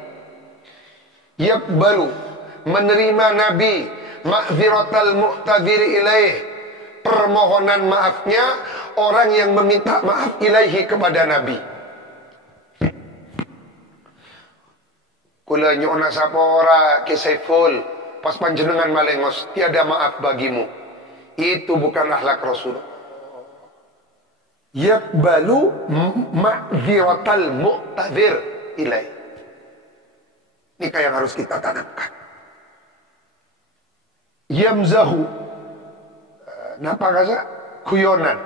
Yakbalu, menerima Nabi, ma'ziratal mu'tadziri ilaih, permohonan maafnya orang yang meminta maaf ilaihi kepada Nabi. Kula nyona sapora ke Saiful, pas panjenengan malengos, tiada maaf bagimu. Itu bukan akhlak Rasulullah. Yakbalu ma'ziratal mu'tadzir ilaih. Ini yang harus kita tanamkan. Yamzahu, napa kasa? Kuyonan.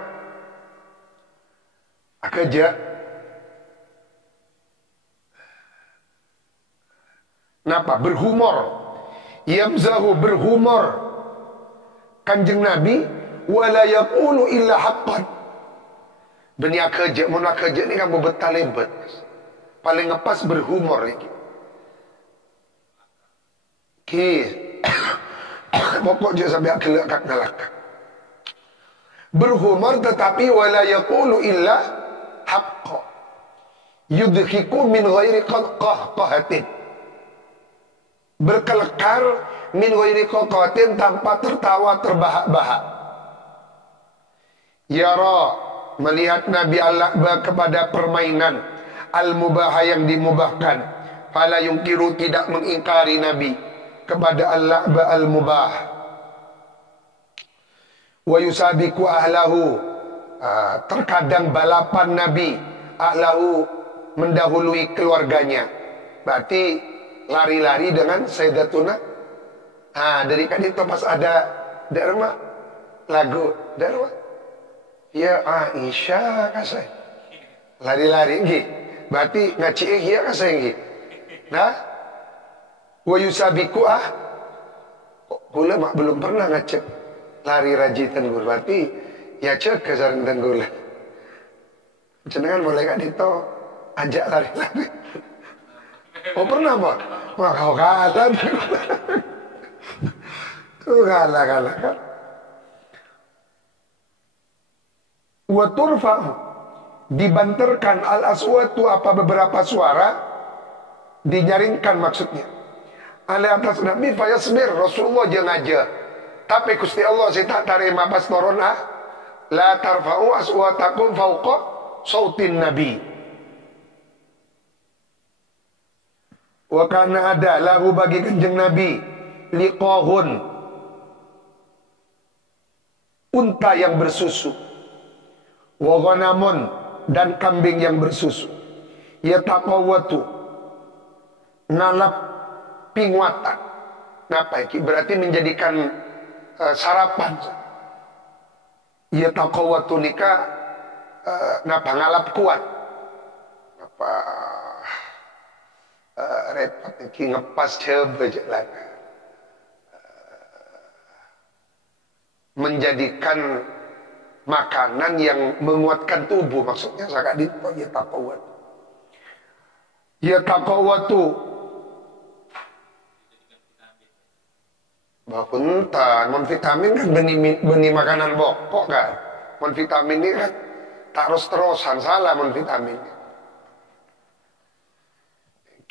Akaja. Napa? Berhumor. Yamzahu, berhumor. Kanjeng Nabi, wala yaqulu illa haqqan. Dunia kerja, muna kerja ni kamu betalebet. Paling ngepas berhumor lagi. Pokok je sampai akhir kak ngalak. Berhumor tetapi wala yaqulu illa haqqa. Yudhiku min ghairi qahqahatin. Berkelekar min ghairi qahqahatin, tanpa tertawa terbahak-bahak. Yara, melihat Nabi al-la'ba kepada permainan al-mubaha yang dimubahkan. Fala yungkiru, tidak mengingkari Nabi kepada al-la'ba al-mubah. Wa yusabiku ahlahu, terkadang balapan Nabi ahlahu, mendahului keluarganya. Berarti lari-lari dengan Sayyidatuna. Dari kan itu pas ada derma lagu derma. Ya Aisyah kasih. Lari-lari nggih. Berarti ngaci ya kasih nggih. Nah, wa yusabiku kok gula mak belum pernah ngecek lari rajitan gula. Berarti ya cek ke sareng gula. Jenengan boleh gak dito ajak lari-lari. Oh pernah Pak? Wah kau kalah. Tuh kalah kan. Wa turfa'u, dibanterkan al-aswatu, apa beberapa suara dinyaringkan maksudnya. Ale atas Nabi fayasbir, Rasulullah jangan aja. Tapi Gusti Allah saya tak tarima pas turun la tarfa'u aswatakum fauqa sautin Nabi. Wa kana ada lahu bagi kanjeng Nabi liqahun, unta yang bersusu, wa ghanamun, dan kambing yang bersusu, yataqawwatu, ngalap pingwatan. Napa iki? Berarti menjadikan sarapan. Yataqawwatu nikah napa ngalap kuat. Napa repot iki ngepas coba jalan. Menjadikan makanan yang menguatkan tubuh, maksudnya sangat dito yataqawwat. Yataqawwatu bahuntan, vitamin kan benih makanan pokok kan. Mon vitamin ini kan terus-terusan salah mon vitamin.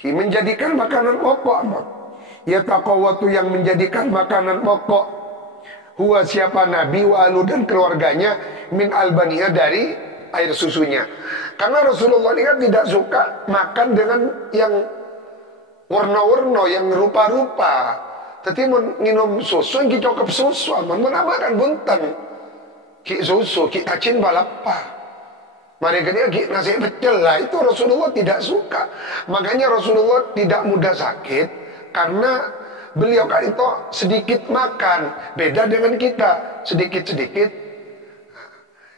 Menjadikan makanan pokok. Ya taqawwatu yang menjadikan makanan pokok. Huwa siapa Nabi wa alu dan keluarganya min albaniha dari air susunya. Karena Rasulullah ini kan tidak suka makan dengan yang warna-warna, yang rupa-rupa. Tapi minum susu yang cocok susu, menamakan buntan. Ki susu, ki kacin balapa. Mereka dia ki nasi pecel lah, itu Rasulullah tidak suka. Makanya Rasulullah tidak mudah sakit karena beliau kan itu sedikit makan. Beda dengan kita, sedikit-sedikit.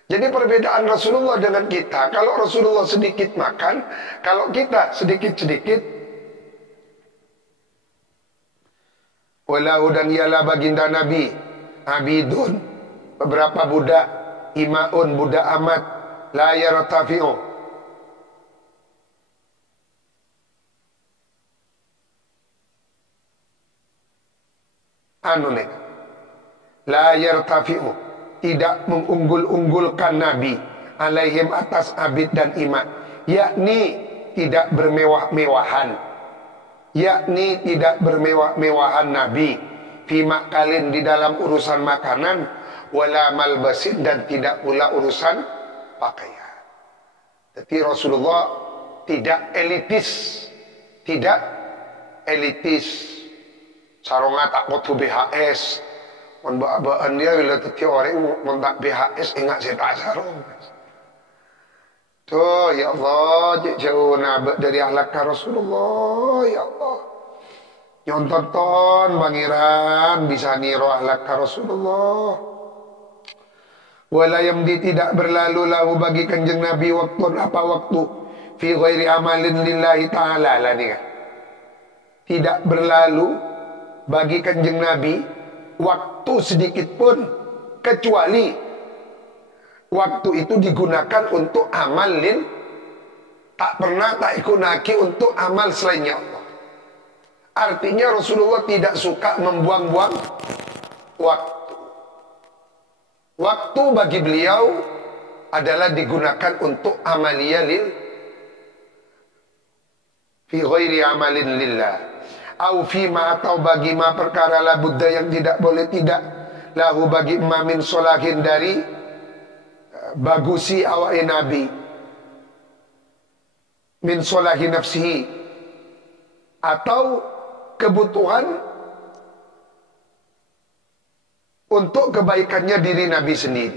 Jadi perbedaan Rasulullah dengan kita, kalau Rasulullah sedikit makan, kalau kita sedikit-sedikit. Walau dan ialah baginda Nabi, abidun, beberapa budak, imaun, budak amat, la yartafi'u. Anu nih, la yartafi'u, tidak mengunggul-unggulkan Nabi alaihim atas abid dan ima, yakni tidak bermewah-mewahan, yakni tidak bermewah-mewahan Nabi fi makalin di dalam urusan makanan, wala malbasin dan tidak pula urusan pakaian. Jadi Rasulullah tidak elitis, tidak elitis. Sarongnya takut ke BHS. Mbak-mbakan dia bila teti orang mentak BHS enggak saya tak sarong. Tuh ya Allah, jauh nabek dari akhlak Rasulullah, ya Allah. Nyonton pangeran bisa niru akhlak Rasulullah. Wala yamdi tidak berlalu lahu bagi kanjeng Nabi waktu apa waktu fi ghairi amalin lillahi ta'ala lah nih. Tidak berlalu bagi kanjeng Nabi waktu sedikit pun kecuali waktu itu digunakan untuk amal lil, tak pernah tak ikunaki untuk amal selainnya Allah. Artinya Rasulullah tidak suka membuang-buang waktu. Waktu bagi beliau adalah digunakan untuk amalia lil fi ghairi amalin lillah. Au fima atau bagi ma perkara la buddha yang tidak boleh tidak lahu bagi ma min solahin dari bagusi awak Nabi min solahi nafsihi atau kebutuhan untuk kebaikannya diri Nabi sendiri.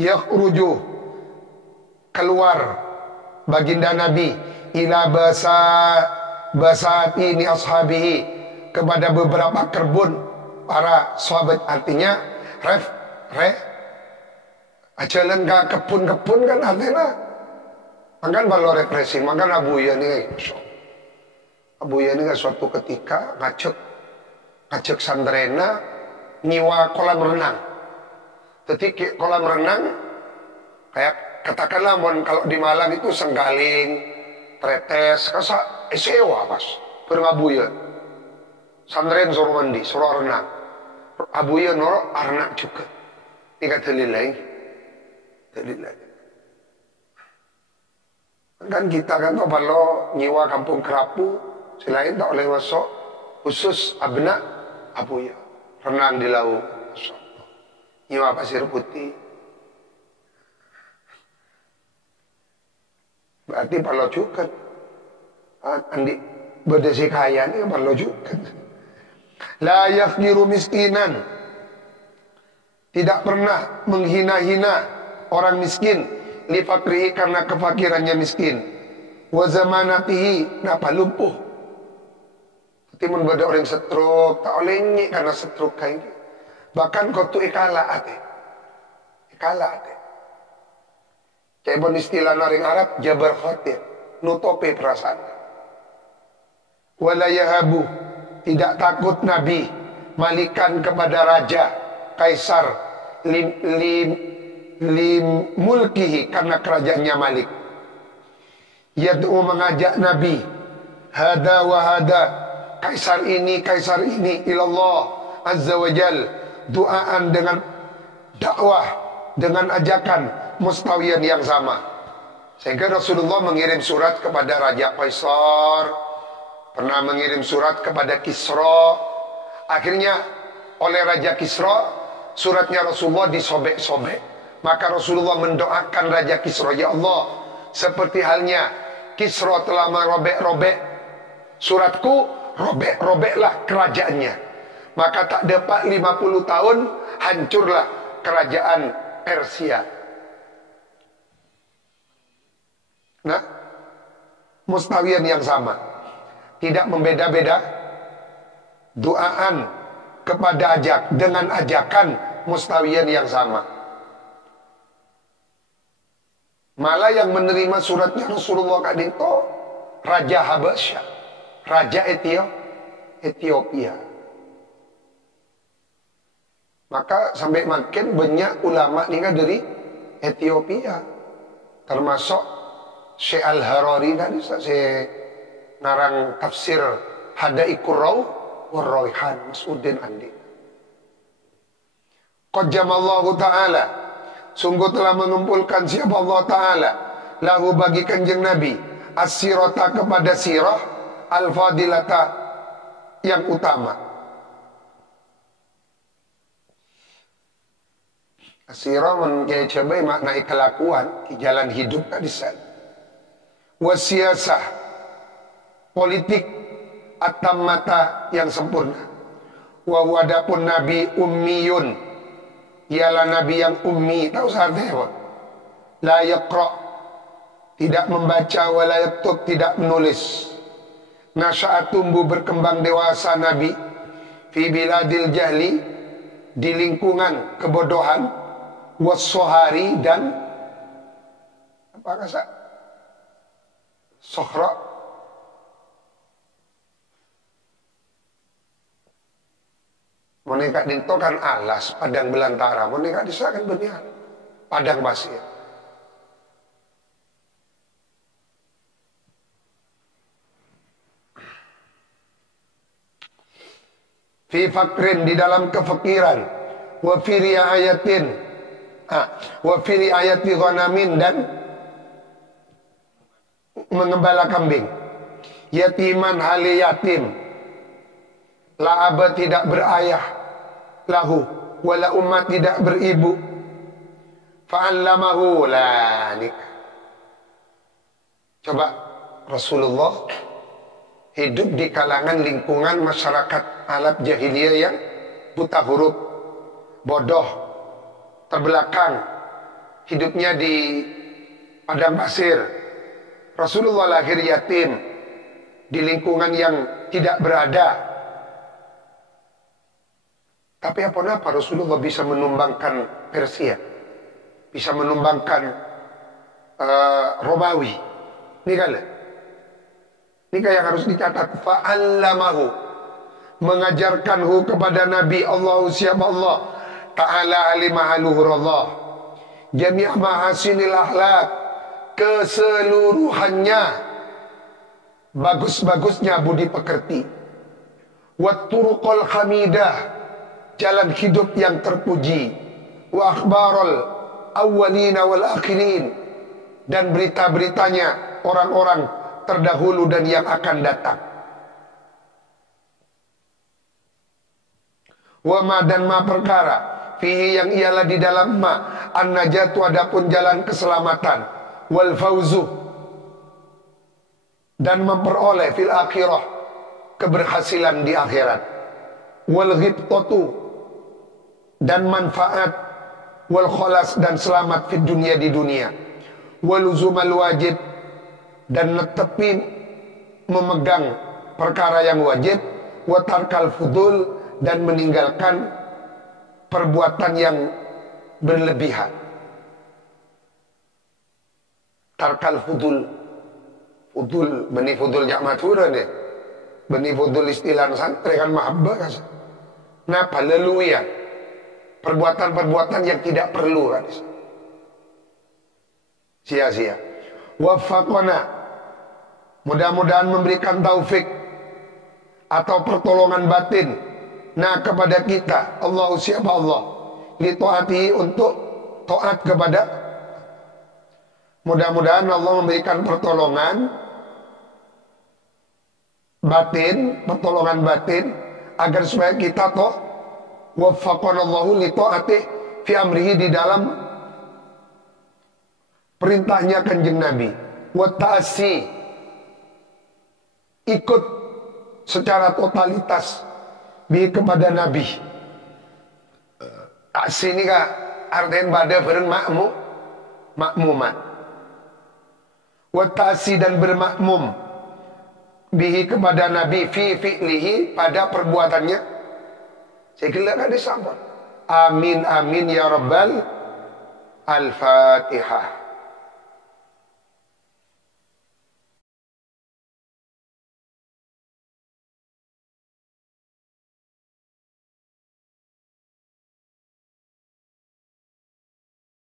Yakhruju keluar baginda Nabi ila basat ini ashabihi kepada beberapa kebun para sahabat, artinya ajalan ke kebun-kebun kan artinya makan balo represi makan abuya nih. Abuya nih suatu ketika ngajak sandrena nyiwa kolam renang. Jadi kolam renang kayak katakanlah kalau di Malang itu Senggaling, Tretes, kasa sewa pas berngabuya. Sandren suruh mandi, suruh renang. Abuya noro arnak juga. Ini kata lilai. Kan kita kan tuh kalau nyiwa kampung Kerapu, selain tak oleh masuk khusus abna abuya renang di laut. Nyiwa pasir putih. Berarti perlu juga. Andi berdesi kaya ini perlu juga. La yafgiru miskinan. Tidak pernah menghina-hina orang miskin. Li fakrihi karena kefakirannya miskin. Wa zamanatihi napa lumpuh. Timun pada orang setruk, tak oleh nyik karena setruk kayak gitu. Bahkan kau tu ikala ate. Ikala ate. Cebon istilah naring Arab jabar khatir, nutupi perasaan. Wala yahabu, tidak takut Nabi malikan kepada raja kaisar lim mulkihi karena kerajaannya Malik. Yad'u mengajak Nabi hada wa hada, kaisar ini ilallah Azza wa Jal, duaan dengan dakwah, dengan ajakan mustawiyan yang sama. Sehingga Rasulullah mengirim surat kepada Raja Kaisar, pernah mengirim surat kepada Kisra. Akhirnya oleh Raja Kisra, suratnya Rasulullah disobek-sobek. Maka Rasulullah mendoakan Raja Kisra, ya Allah, seperti halnya Kisra telah merobek-robek suratku, robek-robeklah kerajaannya. Maka tak dapat 50 tahun, hancurlah kerajaan Persia. Nah, mustawiyan yang sama, tidak membeda-beda, duaan kepada dengan ajakan mustawiyan yang sama. Malah yang menerima suratnya Rasulullah kadito Raja Habasyah, Raja Ethiopia. Maka sampai makin banyak ulama ni dari Ethiopia, termasuk Syekh Al-Harari tadi saya narang tafsir Hadaiqur Rawh wa Raihan Mas'udin Andi. Qad jamallahu ta'ala, sungguh telah mengumpulkan siapa Allah Ta'ala lahu bagi kanjeng Nabi as-sirata kepada sirah al-fadilata yang utama. As-sirah mencapai maknai kelakuan, jalan hidup kadisan. Wasiasah, politik at-tammata yang sempurna. Wa wadapun nabi ummiyun, ialah nabi yang ummi. Tahu artinya apa? La yaqra, tidak membaca, wa la yaktub, tidak menulis. Nasya'at, tumbuh berkembang dewasa nabi fi biladil jahli, di lingkungan kebodohan, was-sohari, dan apa kata? Sohra. Mereka dinto kan alas, padang belantara. Mereka disakan benian, padang pasir. Fi fakrin, di dalam kefakiran. Wa fi riayatin, wa fi riayati ghanamin, dan mengembala kambing. Yatiman, hali yatim. La aba, tidak berayah. Lahu, wala umat, tidak beribu. Fa'allamahu lanik. Coba Rasulullah hidup di kalangan lingkungan masyarakat Arab jahiliyah yang buta huruf, bodoh, terbelakang, hidupnya di padang pasir. Rasulullah lahir yatim di lingkungan yang tidak berada. Tapi apa Rasulullah bisa menumbangkan Persia, bisa menumbangkan Romawi. Ini yang harus dicatat. Fa'allamahu, mengajarkanhu kepada Nabi Allah siapa Allah Ta'ala alimahaluhur Allah jami'a mahasinil akhlak, keseluruhannya bagus-bagusnya budi pekerti. Wat turuqal hamidah, jalan hidup yang terpuji. Wa akhbarul awwalina wal akhirin, dan berita-beritanya orang-orang terdahulu dan yang akan datang. Wa ma, dan ma perkara, fihi, yang ialah di dalam ma, an-najatu, adapun jalan keselamatan, wal fauzu, dan memperoleh fil akhirah, keberhasilan di akhirat, wal ghibtatu, dan manfaat, wal kholas, dan selamat di dunia, wal uzumal wajib, dan netepi memegang perkara yang wajib, wa tarkal fudul, dan meninggalkan perbuatan yang berlebihan. Tarkal fudul, fudul beni fudul jakmatura deh, beni fudul istilah santri kan mahabbah kan. Napa leluya, perbuatan-perbuatan yang tidak perlu kan, sia-sia. Waffaqona, mudah-mudahan memberikan taufik atau pertolongan batin Nah kepada kita, Allah siapa Allah, li taati untuk taat kepada. Mudah-mudahan Allah memberikan pertolongan batin agar supaya kita waffaqanallahu li taati fi amrihi, di dalam perintahnya kanjeng Nabi, wa ta'asi, ikut secara totalitas bi kepada Nabi. Ta'asi ini kak artian pada beren makmumat, wa ta'asi dan bermakmum bihi kepada Nabi fi fi'lihi pada perbuatannya. Saya kira kan disambut. Amin amin ya rabbal. Al-Fatihah.